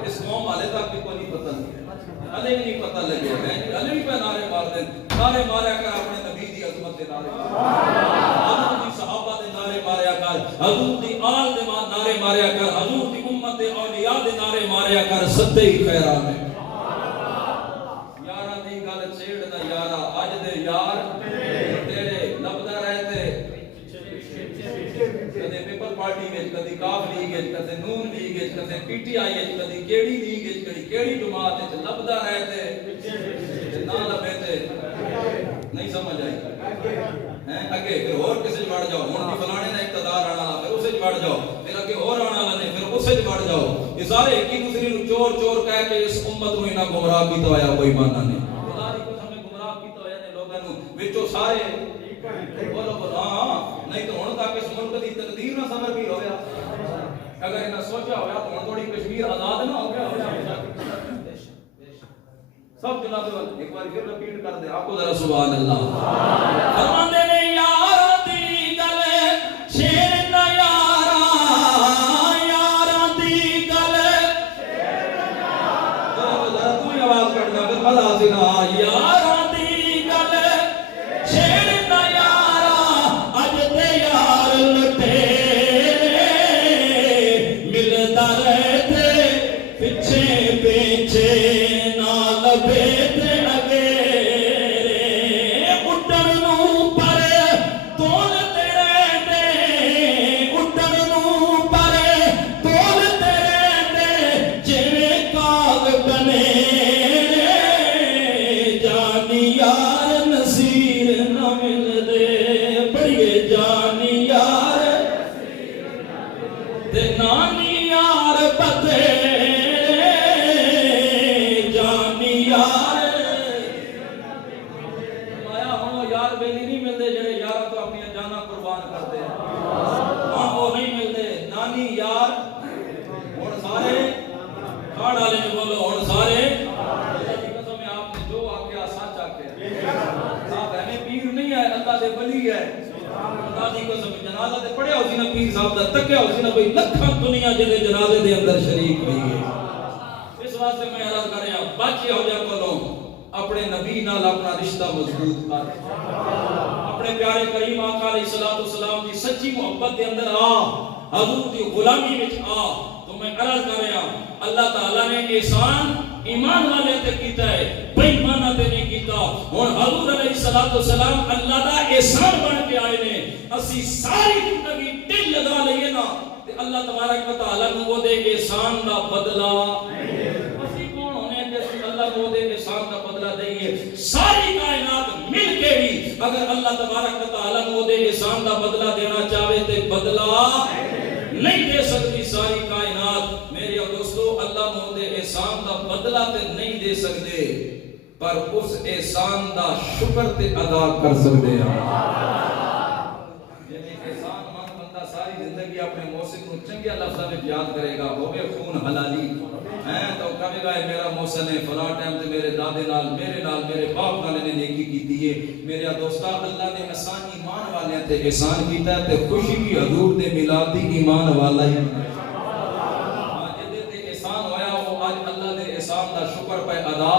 اس قوم والے تک بھی کوئی نہیں پتہ ہلے بھی نہیں پتہ لگے ہلے بھی پہ نعرے مار دیں نعرے ماریا کر اپنے نبی دی عظمت دے نعرے حضور دی صحابہ دے نعرے ماریا کر حضور دی آل دے نعرے ماریا کر حضور دی امت دے اولیاء دے نعرے ماریا کر ستے ہی خیران ہے یاراں دی گل چھیڑنا یارا اج دے یار تیرے لبدا رہتے کدے پیپل پارٹی وچ کدی کاف لیگ وچ کدے نون لیگ وچ کدے پی ٹی آئی وچ کدی کیڑی لیگ وچ کدی کیڑی جماعت وچ لبدا رہتے تے نہ لبے تے نہیں سمجھ آئی ہیں اگے پھر اور کسے وڑ جاؤ ہن دی فلانے دا اقتدار آنا پھر اسے وڑ جاؤ پھر اگے اور آنا نہیں پھر اسے وڑ جاؤ یہ سارے ایک ہی دوسرے نو چور چور کہہ کے اس امت نو انہاں گمراہ کیتا ہویا کوئی معنی نہیں خدا دی قسم گمراہ کیتا ہویا نے لوگاں نو وچوں سارے بولو ہاں نہیں تو ہن تک اس ملک دی تقدیر نہ سمجھ بھی ہویا اگر انہاں سوچا ہویا تو ہن تھوڑی کشمیر آزاد نہ ہو گیا سب جناب ایک بار پھر رپیٹ کر دے آپ کو ذرا سبحان اللہ فرماندے نے یار دی گل چھیڑنا یارا یاراں دی گل چھیڑنا یارا ذرا تو ہی آواز کرنا پھر مزہ آتی نہ یاراں دی گل چھیڑنا یارا اج تے یار لٹیرے ملدا رہتے پیچھے پیچھے نہ لبے تے اگیرے اٹھن نو پر تول تیرے دے اٹھن نو پر تول تیرے دے جویں کاغ بنے جانی یار نصیر نہ مل دے پڑھیے جانی یار تے نانی یار پتے کاڑ والے نے بولو ہن سارے قسم ہے آپ نے جو آکھیا سچ آکھیا آپ ہمیں پیر نہیں ہے اللہ دے ولی ہے اللہ دی قسم جنازہ تے پڑھیا ہوسی نا پیر صاحب دا تکیا ہوسی نا بھئی لکھاں دنیا جے جنازے دے اندر شریک ہوئی ہے اس واسطے میں عرض کر رہا بچے ہو جا کولوں اپنے نبی نال اپنا رشتہ مضبوط کر اپنے پیارے کریم آقا علیہ الصلوۃ والسلام دی سچی محبت دے اندر آ حضور دی غلامی وچ آ تو میں عرض کر رہا اللہ تعالی نے احسان ایمان والے تے کیتا ہے بے ایماناں تے نہیں کیتا ہن حضور علیہ الصلوۃ والسلام اللہ دا احسان بن کے آئے نے اسی ساری زندگی دل لگا لئیے نا تے اللہ تبارک و تعالی نو او دے احسان دا بدلہ اسی کون ہونے کہ اللہ کو دے احسان دا بدلہ دئیے ساری کائنات مل کے بھی اگر اللہ تبارک و تعالی نو دے احسان دا بدلہ دینا چاہے تے بدلہ نہیں دے سکتی ساری کائنات میرے دوستو اللہ نو دے احسان دا بدلہ تے نہیں دے سکتے پر اس احسان دا شکر تے ادا کر سکتے ہیں یعنی احسان مند بندہ ساری زندگی اپنے محسن کو چنگے لفظاں میں یاد کرے گا ہوے خون حلالی ہیں تو کبھی گا میرا محسن ہے فلاں ٹائم تے میرے دادے نال میرے باپ نال نے نیکی کیتی ہے میرے دوستا اللہ نے احسان ایمان والے تے احسان کیتا ہے تے خوشی بھی حضور دے میلاد دی ایمان والا ہی جے تے احسان ہویا وہ اج اللہ دے احسان دا شکر پہ ادا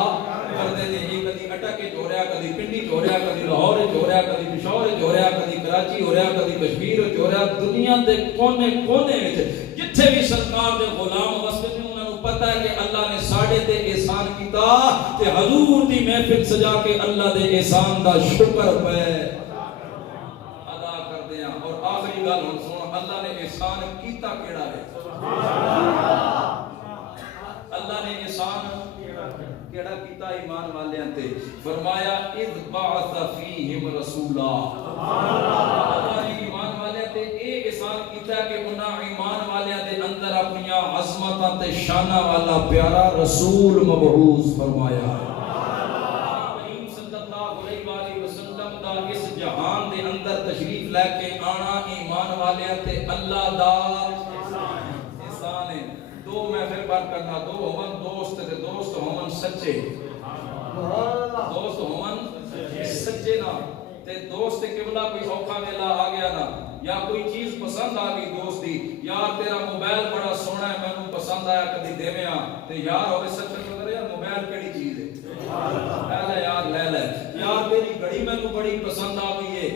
کردے نے یہ کدی اٹک ہو رہا کدی پنڈی ہو رہا کدی لاہور ہو رہا کدی پشاور ہو رہا کدی کراچی ہو رہا کدی کشمیر ہو رہا دنیا دے کونے کونے وچ جتھے بھی سرکار دے غلام وستے نے انہاں نوں پتہ ہے کہ اللہ نے ساڈے تے احسان کیتا تے حضور دی محفل سجا کے اللہ دے احسان دا شکر پہ ادا کردے ہیں اور آخری گل ہن سن اللہ نے احسان کیتا کیڑا ہے اللہ نے احسان کیڑا کیتا ایمان والیاں تے فرمایا اذ بعث فیہم رسولا اللہ نے ایمان والیاں تے اے احسان کیتا کہ انہاں ایمان والیاں دے اندر اپنی عظمتاں تے شاناں والا پیارا رسول مبعوث فرمایا کریم صلی اللہ علیہ وآلہ وسلم دا اس جہان دے اندر تشریف لے کے آنا ایمان والیاں تے اللہ دا احسان ہے دو محفل بات کرنا دو ہون دوست تے دوست ہون سچے دوست ہون سچے نا تے دوست قبلہ کوئی اوکھا ویلا آ گیا نا یا کوئی چیز پسند آ گئی دوستی یار تیرا موبائل بڑا سونا ہے میں نے پسند آیا کدی دیویں آ تے یار ہوے سچے تو کرے یار موبائل کیڑی چیز ہے لے یار لے لے یار تیری گھڑی میں کو بڑی پسند آ گئی ہے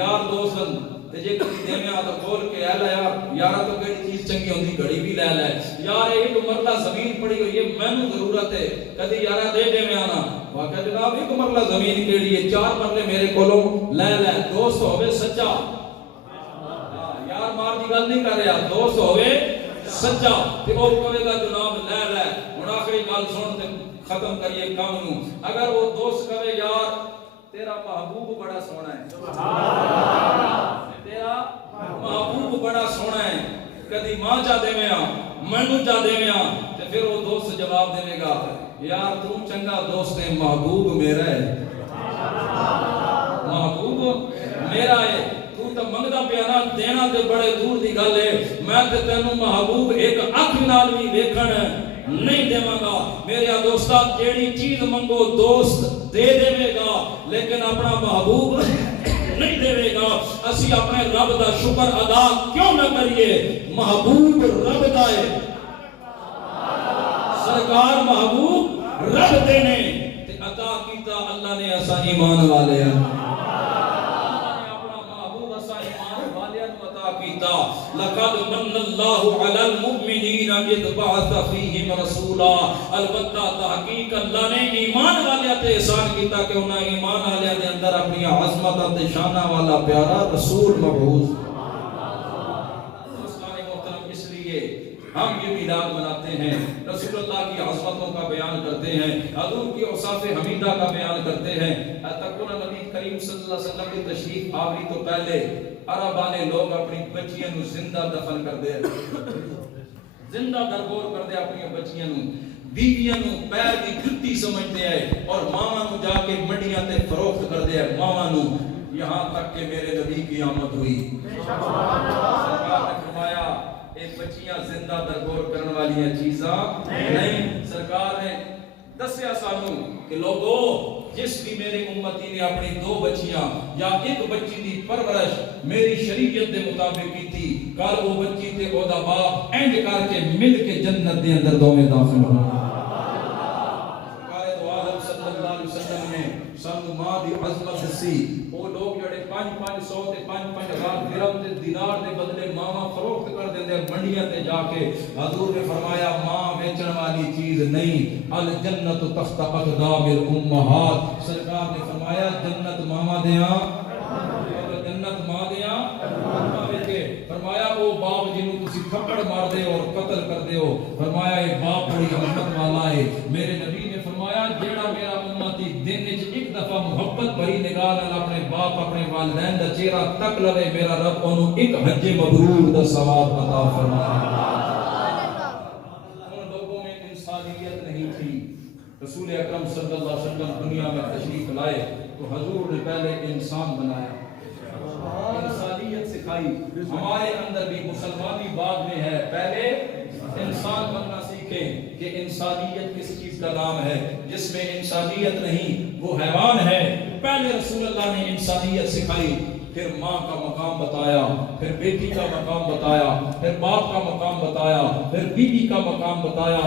یار دوستن تے جے کدی دیویں آ تو کھول کے لے یار تو کیڑی چیز چنگی ہوندی گھڑی بھی لے لے یار ایک مرلہ زمین پڑی ہوئی ہے مینوں ضرورت ہے کدی یار دے دیویں آنا واقعہ جناب ایک مرلہ زمین کیڑی ہے 4 مرلے میرے کولوں لے لے دوست ہوے سچا یار مار دی گل نہیں کر رہا دوست ہوے سچا تے او کہے گا جناب لے لے ہن آخری گل سن تے ختم کریے کام نو اگر وہ دوست کہے یار تیرا محبوب بڑا سونا ہے سبحان اللہ تیرا محبوب بڑا سونا ہے کدی ماں چا دیویں آ مینوں چا دیویں آ تے پھر وہ دوست جواب دے گا یار تو چنگا دوست ہے محبوب میرا ہے محبوب میرا ہے تو تے منگدا پیا نا دینا تے بڑے دور دی گل ہے میں تے تینوں محبوب ایک اکھ نال وی ویکھن نہیں دیواں گا میرے دوستا جیڑی چیز منگو دوست دے دے گا لیکن اپنا محبوب نہیں دے گا اسی اپنے رب دا شکر ادا کیوں نہ کریے محبوب رب دا ہے سرکار محبوب رب دے نے تے عطا کیتا اللہ نے اسا ایمان والے ہیں لقد من الله على المؤمنين اذ بعث فيهم رسولا البتہ تحقیق اللہ نے ایمان والے تے احسان کیتا کہ انہاں ایمان والے دے اندر اپنی عظمت تے شانہ والا پیارا رسول مبعوث دوستان محترم اس لیے ہم یہ میلاد مناتے ہیں رسول اللہ کی عظمتوں کا بیان کرتے ہیں حضور کی اوصاف حمیدہ کا بیان کرتے ہیں تکون نبی کریم صلی اللہ علیہ وسلم کی تشریف آوری تو پہلے عربانے لوگ اپنی بچیاں نو زندہ دفن کر دے زندہ درگور کر دے اپنی بچیاں نو بیویاں نو پیر دی جُتی سمجھتے ہیں اور ماما نو جا کے منڈیاں تے فروخت کر دے ماما نو یہاں تک کہ میرے نبی کی آمد ہوئی سرکار نے فرمایا یہ بچیاں زندہ درگور کرنے والی چیزاں نہیں. سرکار نے دسیا سانو کہ لوگو جس بھی میرے امتی نے اپنی 2 بچیاں یا 1 بچی دی پرورش میری شریعت دے مطابق کی تھی, کل وہ بچی تے او دا باپ اینڈ کر کے مل کے جنت دے اندر دوویں داخل ہو. سرکار دو عالم صلی اللہ علیہ وسلم نے سانو ماں دی عظمت دسی. وہ لوگ جڑے 500 تے 5,000 درہم تے دینار دے بدلے ماں فروخت کر دیندے منڈیاں تے جا کے. حضور نے فرمایا ماں بیچن والی چیز نہیں, الجنت تحت اقدام الامہات. سرکار نے فرمایا جنت ماں دیاں, جنت ماں دیاں. فرمایا وہ باپ جنوں تسی تھپڑ مار دے اور قتل کر دے ہو, فرمایا یہ باپ بڑی رحمت والا ہے. میرے نبی نے فرمایا جیڑا میرا امتی دن وچ 1 دفعہ محبت بھری نگاہ نال اپنے باپ اپنے والدین دا چہرہ تک لے, میرا رب اونوں 1 حج مبرور دا ثواب عطا فرمائے. ان لوگوں میں انسانیت نہیں تھی. رسول اکرم صلی اللہ علیہ وسلم دنیا میں تشریف لائے تو حضور نے پہلے انسان بنایا, انسانیت سکھائی. ہمارے اندر بھی مسلمانی بعد میں ہے, پہلے انسان بننا سیکھیں کہ انسانیت کس چیز کا نام ہے. جس میں انسانیت نہیں وہ حیوان ہے. پہلے رسول اللہ نے انسانیت سکھائی, پھر ماں کا مقام بتایا, پھر بیٹی کا مقام بتایا, پھر باپ کا مقام بتایا, پھر بیوی کا مقام بتایا.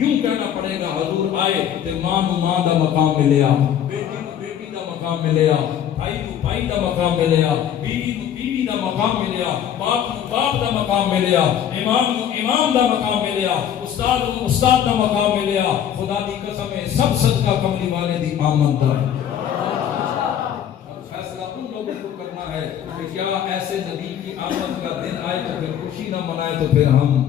یوں کہنا پڑے گا حضور آئے تو ماں نو ماں دا مقام ملیا, بیٹی نو بیٹی دا مقام ملیا, بھائی نو بھائی دا مقام ملیا, بیوی نو بیوی دا مقام ملیا, باپ نو باپ دا مقام ملیا, امام نو امام دا مقام ملیا, استاد نو استاد دا مقام ملیا. خدا دی قسم ہے سب صدقہ کملی والے دی آمد دا. فیصلہ ان لوگوں کو کرنا ہے کہ کیا ایسے نبی کی آمد کا دن آئے تو پھر خوشی نہ منائے تو پھر ہم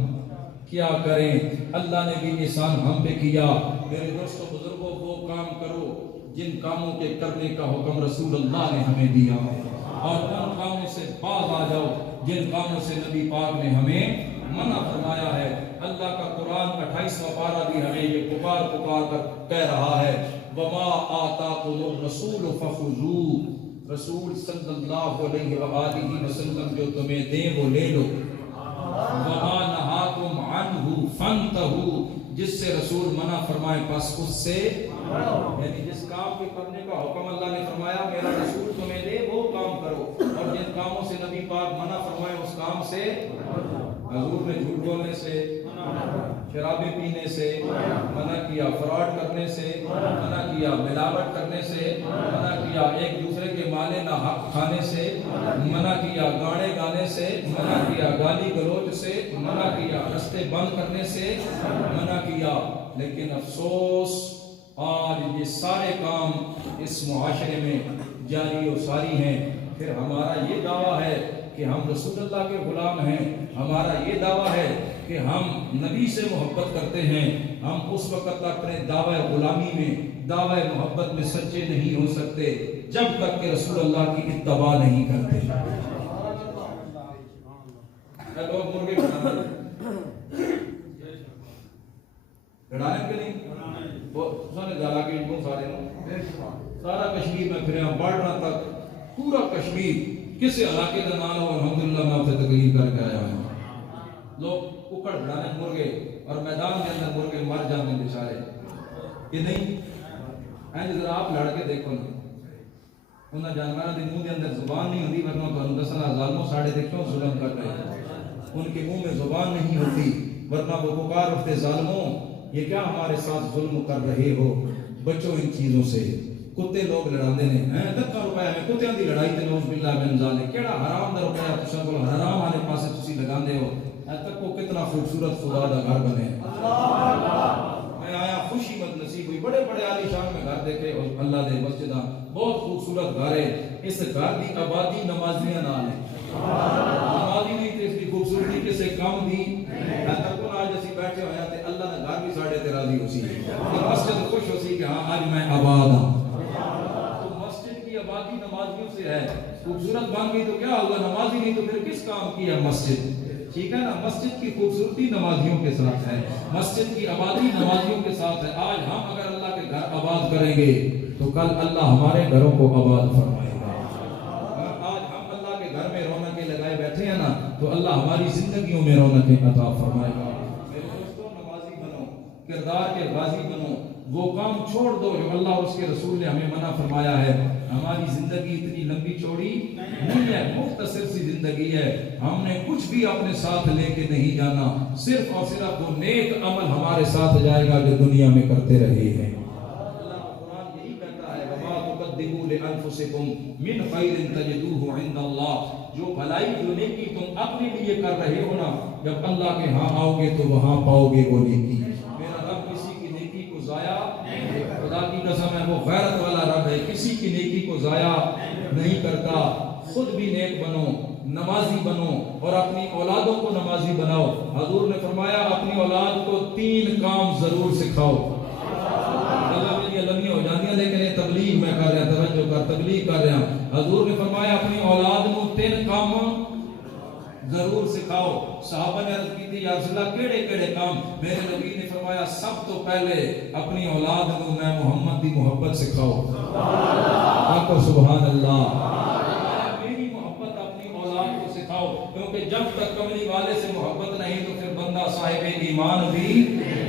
کیا کریں. اللہ نے بھی احسان ہم پہ کیا. میرے دوستو بزرگوں وہ کام کرو جن کاموں کے کرنے کا حکم رسول اللہ نے ہمیں دیا, اور ان کاموں سے باز آ جاؤ جن کاموں سے نبی پاک نے ہمیں منع فرمایا ہے. اللہ کا قرآن 28واں پارہ بھی ہمیں یہ پکار کر کہہ رہا ہے, وما آتاکم الرسول فخذوہ. رسول صلی اللہ علیہ وآلہ وسلم جو تمہیں دیں وہ لے لو. وما نہاکم عنہ فانتہوا. جس سے رسول منع فرمائے پس اس سے, یعنی جس کام کے کرنے کا حکم اللہ نے فرمایا میرا رسول تمہیں دے وہ کام کرو, اور جن کاموں سے نبی پاک منع فرمائے اس کام سے. حضور نے جھوٹ بولنے سے, شرابی پینے سے منع کیا, فراڈ کرنے سے منع کیا, ملاوٹ کرنے سے منع کیا, ایک دوسرے کے مال نہ حق کھانے سے منع کیا, گانے گانے سے منع کیا, گالی گلوچ سے منع کیا, رستے بند کرنے سے منع کیا. لیکن افسوس آج یہ سارے کام اس معاشرے میں جاری و ساری ہیں. پھر ہمارا یہ دعویٰ ہے کہ ہم رسول اللہ کے غلام ہیں, ہمارا یہ دعویٰ ہے کہ ہم نبی سے محبت کرتے ہیں. ہم اس وقت تک اپنے دعوی غلامی میں, دعوی محبت میں سچے نہیں ہو سکتے جب تک کہ رسول اللہ کی اتباع نہیں کرتے. لوگ مرغے لڑائیں کہ نہیں, سارا کشمیر میں پھرے ہیں, بارڈر تک پورا کشمیر کسی علاقے کا نام ہو, الحمدللہ میں آپ سے تقریر کر کے آیا ہوں. لوگ اکڑ بڑھانے مرغے اور میدان کے اندر مرغے مر جانے بیچارے, یہ نہیں ہیں. ذرا آپ لڑ کے دیکھو نا, انہاں جانوراں دے منہ دے اندر زبان نہیں ہوندی, ورنہ تانوں دسنا ظالموں ساڑے تے کیوں ظلم کر رہے ہیں. ان کے منہ میں زبان نہیں ہوتی, ورنہ وہ پکار اٹھتے ظالموں یہ کیا ہمارے ساتھ ظلم کر رہے ہو. بچوں ان چیزوں سے. کتے لوگ لڑاندے نے ہیں, 10 روپے میں کتےاں دی لڑائی تے نوز باللہ من ذالک, کیڑا حرام دا روپیہ تساں کول حرام والے پاسے تسی لگاندے ہو. تک کو کتنا خوبصورت خدا دا گھر بنے. میں آیا خوشی مت نصیب ہوئی, بڑے بڑے عالی شان میں گھر دیکھے اللہ دے مسجداں, بہت خوبصورت گھر ہے. اس گھر دی آبادی نمازیاں نال ہے. نمازی نہیں تے اس دی خوبصورتی کسے کم دی. تک آج اسی بیٹھے ہویا تے اللہ دا گھر بھی ساڑے تے راضی ہو سی, مسجد خوش ہو سی کہ ہاں آج میں آباد ہوں. تو مسجد کی آبادی نمازیوں سے ہے. خوبصورت بن گئی تو کیا ہوگا, نمازی نہیں تو پھر کس کام کی ہے مسجد. ٹھیک ہے نا, مسجد کی خوبصورتی نمازیوں کے ساتھ ہے, مسجد کی آبادی نمازیوں کے ساتھ ہے. آج ہم اگر اللہ کے گھر آباد کریں گے تو کل اللہ ہمارے گھروں کو آباد فرمائے گا. آج ہم اللہ کے گھر میں رونقیں لگائے بیٹھے ہیں نا, تو اللہ اللہ ہماری زندگیوں میں رونقیں عطا فرمائے گا۔ میرے دوستوں، نمازی بنو، کردار کے غازی بنو، وہ کام چھوڑ دو جو اللہ اور اس کے رسول نے ہمیں منع فرمایا ہے۔ ہماری زندگی اتنی لمبی چوڑی نہیں ہے، مختصر سی زندگی ہے، ہم نے کچھ بھی اپنے ساتھ لے کے نہیں جانا، صرف اور صرف وہ نیک عمل ہمارے ساتھ جائے گا جو دنیا میں کرتے رہے ہیں۔ اللہ کا قرآن یہی کہتا ہے وَمَا تُقَدِّمُوا لِأَنفُسِكُم مِّن خَيْرٍ تَجِدُوهُ عِندَ اللَّهِ، جو بھلائی جو نیکی تم اپنے لیے کر رہے ہو نا، جب اللہ کے ہاں آؤ گے تو وہاں پاؤ گے وہ نیکی۔ میرا رب کسی کی نیکی کو ضائع، خدا کی قسم ہے وہ غیرت والا رب ہے، کسی کی نیکی کو ضائع نہیں کرتا۔ خود بھی نیک بنو، نمازی بنو اور اپنی اولادوں کو نمازی بناؤ۔ حضور نے فرمایا اپنی اولاد کو 3 کام ضرور سکھاؤ۔ اللہ میری لمبی ہو جاتی ہے لیکن یہ تبلیغ میں کر رہا، توجہ کر، تبلیغ کر رہا۔ حضور نے فرمایا اپنی اولاد کو 3 کام ضرور سکھاؤ۔ صحابہ نے عرض کی تھی یا رسول اللہ کیڑے کیڑے کام؟ میرے نبی نے فرمایا سب تو پہلے اپنی اولاد کو میں محمد دی محبت سکھاؤ۔ آقا سبحان اللہ، میری محبت اپنی اولاد کو سکھاؤ، کیونکہ جب تک کملی والے سے محبت نہیں تو پھر بندہ صاحب ایمان بھی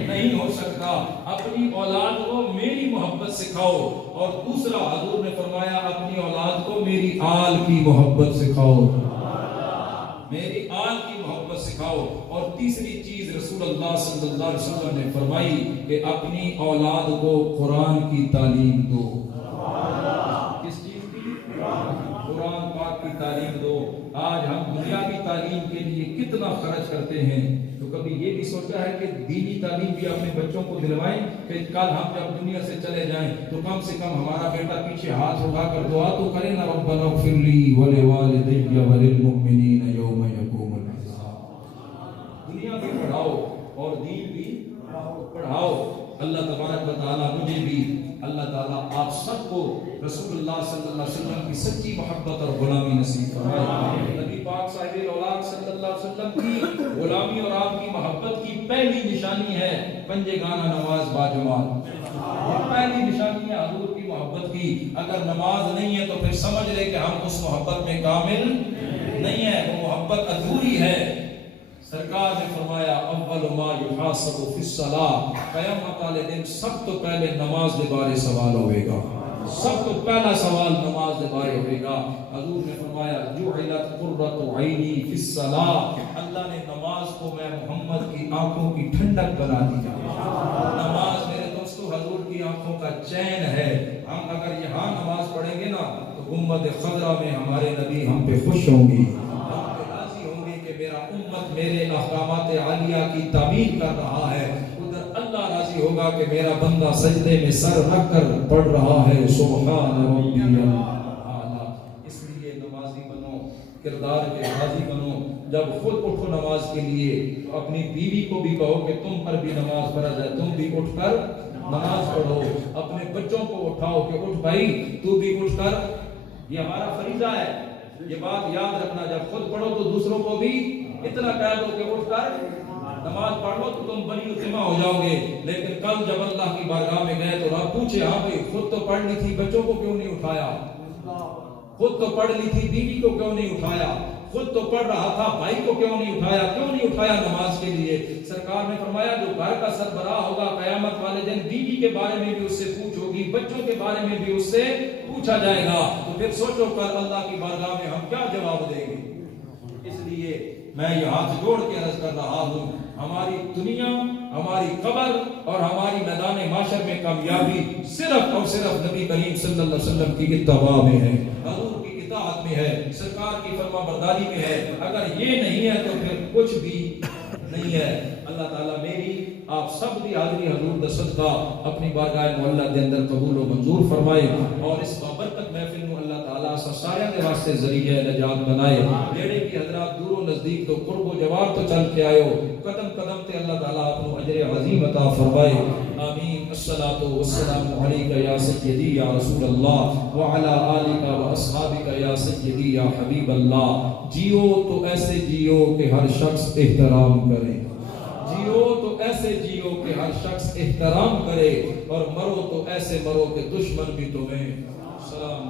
نہیں ہو سکتا۔ اپنی اولاد کو میری محبت سکھاؤ، اور دوسرا حضور نے فرمایا اپنی اولاد کو میری آل کی محبت سکھاؤ، میری آل کی محبت سکھاؤ۔ اور تیسری چیز رسول اللہ صلی اللہ علیہ وسلم نے فرمائی کہ اپنی اولاد کو قرآن کی تعلیم دو۔ کس چیز کی؟ قرآن پاک کی تعلیم دو۔ آج ہم دنیا کی تعلیم کے لیے کتنا خرچ کرتے ہیں، تو کبھی یہ بھی سوچا ہے کہ دینی تعلیم بھی اپنے بچوں کو دلوائیں کہ کل ہم جب دنیا سے چلے جائیں تو کم سے کم ہمارا بیٹا پیچھے ہاتھ اٹھا کر دعا تو کرے نا، ربنا اغفر لی ولوالدی وللمؤمنین یوم یقوم الحساب۔ دنیا بھی پڑھاؤ اور دین بھی پڑھاؤ۔ اللہ تبارک و تعالیٰ مجھے بھی، اللہ تعالیٰ آپ سب کو رسول اللہ صلی اللہ علیہ وسلم کی سچی محبت اور غلامی نصیب فرمائے۔ نبی پاک صاحب اولاد صلی اللہ علیہ وسلم کی غلامی اور آپ کی محبت کی پہلی نشانی ہے پنجے گانا نماز باجماعت۔ یہ پہلی نشانی ہے حضور کی محبت کی۔ اگر نماز نہیں ہے تو پھر سمجھ لے کہ ہم اس محبت میں کامل نہیں ہے، وہ محبت ادھوری ہے۔ سرکار نے فرمایا اول ما یحاسب فی الصلاۃ، قیامت والے دن سب تو پہلے نماز کے بارے سوال ہوئے گا، سب تو پہلا سوال نماز کے بارے ہوئے گا۔ حضور نے فرمایا جعلت قرۃ عینی فی الصلاۃ، اللہ نے نماز کو میں محمد کی آنکھوں کی ٹھنڈک بنا دیا۔ نماز میرے دوستو حضور کی آنکھوں کا چین ہے۔ ہم اگر یہاں نماز پڑھیں گے نا تو گنبد خضرا میں ہمارے نبی ہم پہ خوش ہوں گی، میرا امت میرے احکامات عالیہ کی تعمیل کر رہا ہے۔ ادھر اللہ راضی ہوگا کہ میرا بندہ سجدے میں سر رکھ کر پڑھ رہا ہے سبحان ربی الاعلی۔ اس لیے نمازی بنو، کردار کے غازی بنو۔ جب خود اٹھو نماز کے لیے تو اپنی بیوی کو بھی کہو کہ تم پر بھی نماز فرض ہے، تم بھی اٹھ کر نماز پڑھو۔ اپنے بچوں کو اٹھاؤ کہ اٹھ بھائی تو بھی اٹھ کر، یہ ہمارا فریضہ ہے۔ یہ بات یاد رکھنا، جب خود پڑھو تو دوسروں کو بھی اتنا کہہ دو کہ اٹھ کر نماز پڑھ لو تو تم بنی التما ہو جاؤ گے۔ لیکن کل جب اللہ کی بارگاہ میں گئے تو رب پوچھے ہاں بھائی خود تو پڑھ لی تھی، بچوں کو کیوں نہیں اٹھایا؟ خود تو پڑھ لی تھی، بیوی کو کیوں نہیں اٹھایا؟ خود تو پڑھ رہا تھا، بھائی کو کیوں نہیں اٹھایا؟ کیوں نہیں اٹھایا نماز کے لیے؟ سرکار نے فرمایا جو گھر کا سربراہ ہوگا قیامت والے دن بیوی کے بارے میں بھی اس سے پوچھ ہوگی، بچوں کے بارے میں بھی اس سے پوچھا جائے گا۔ تو پھر سوچو کل اللہ کی بارگاہ میں ہم کیا جواب دیں گے؟ اس لیے میں یہ ہاتھ جوڑ کے عرض کر رہا ہوں، ہماری دنیا، ہماری قبر اور ہماری میدان محشر میں کامیابی صرف اور صرف نبی کریم صلی اللہ علیہ وسلم کی اتباع میں ہے، حضور کی اطاعت میں ہے، سرکار کی فرما برداری میں ہے۔ اگر یہ نہیں ہے تو پھر کچھ بھی نہیں ہے۔ اللہ تعالیٰ میری آپ سب دی حاضری حضور دا صدقہ اپنی بارگاہ معلّہ دے اندر قبول و منظور فرمائے، اور اس بابرکت محفل میں اللہ تعالیٰ سارے دے واسطے ذریعہ نجات بنائے۔ جڑے بھی حضرات دور و نزدیک تو قرب و جوار تو چل کے آئے ہو، قدم قدم تے اللہ تعالیٰ اپنو اجر عظیم عطا فرمائے۔ آمین۔ الصلاۃ والسلام علیک یا سیدی یا رسول اللہ وعلی آلک و اصحابک یا سیدی یا حبیب اللہ۔ جیو تو ایسے جیو کہ ہر شخص احترام کرے، جیو تو ایسے جیو کہ ہر شخص احترام کرے، اور مرو تو ایسے مرو کہ دشمن بھی تمہیں سلام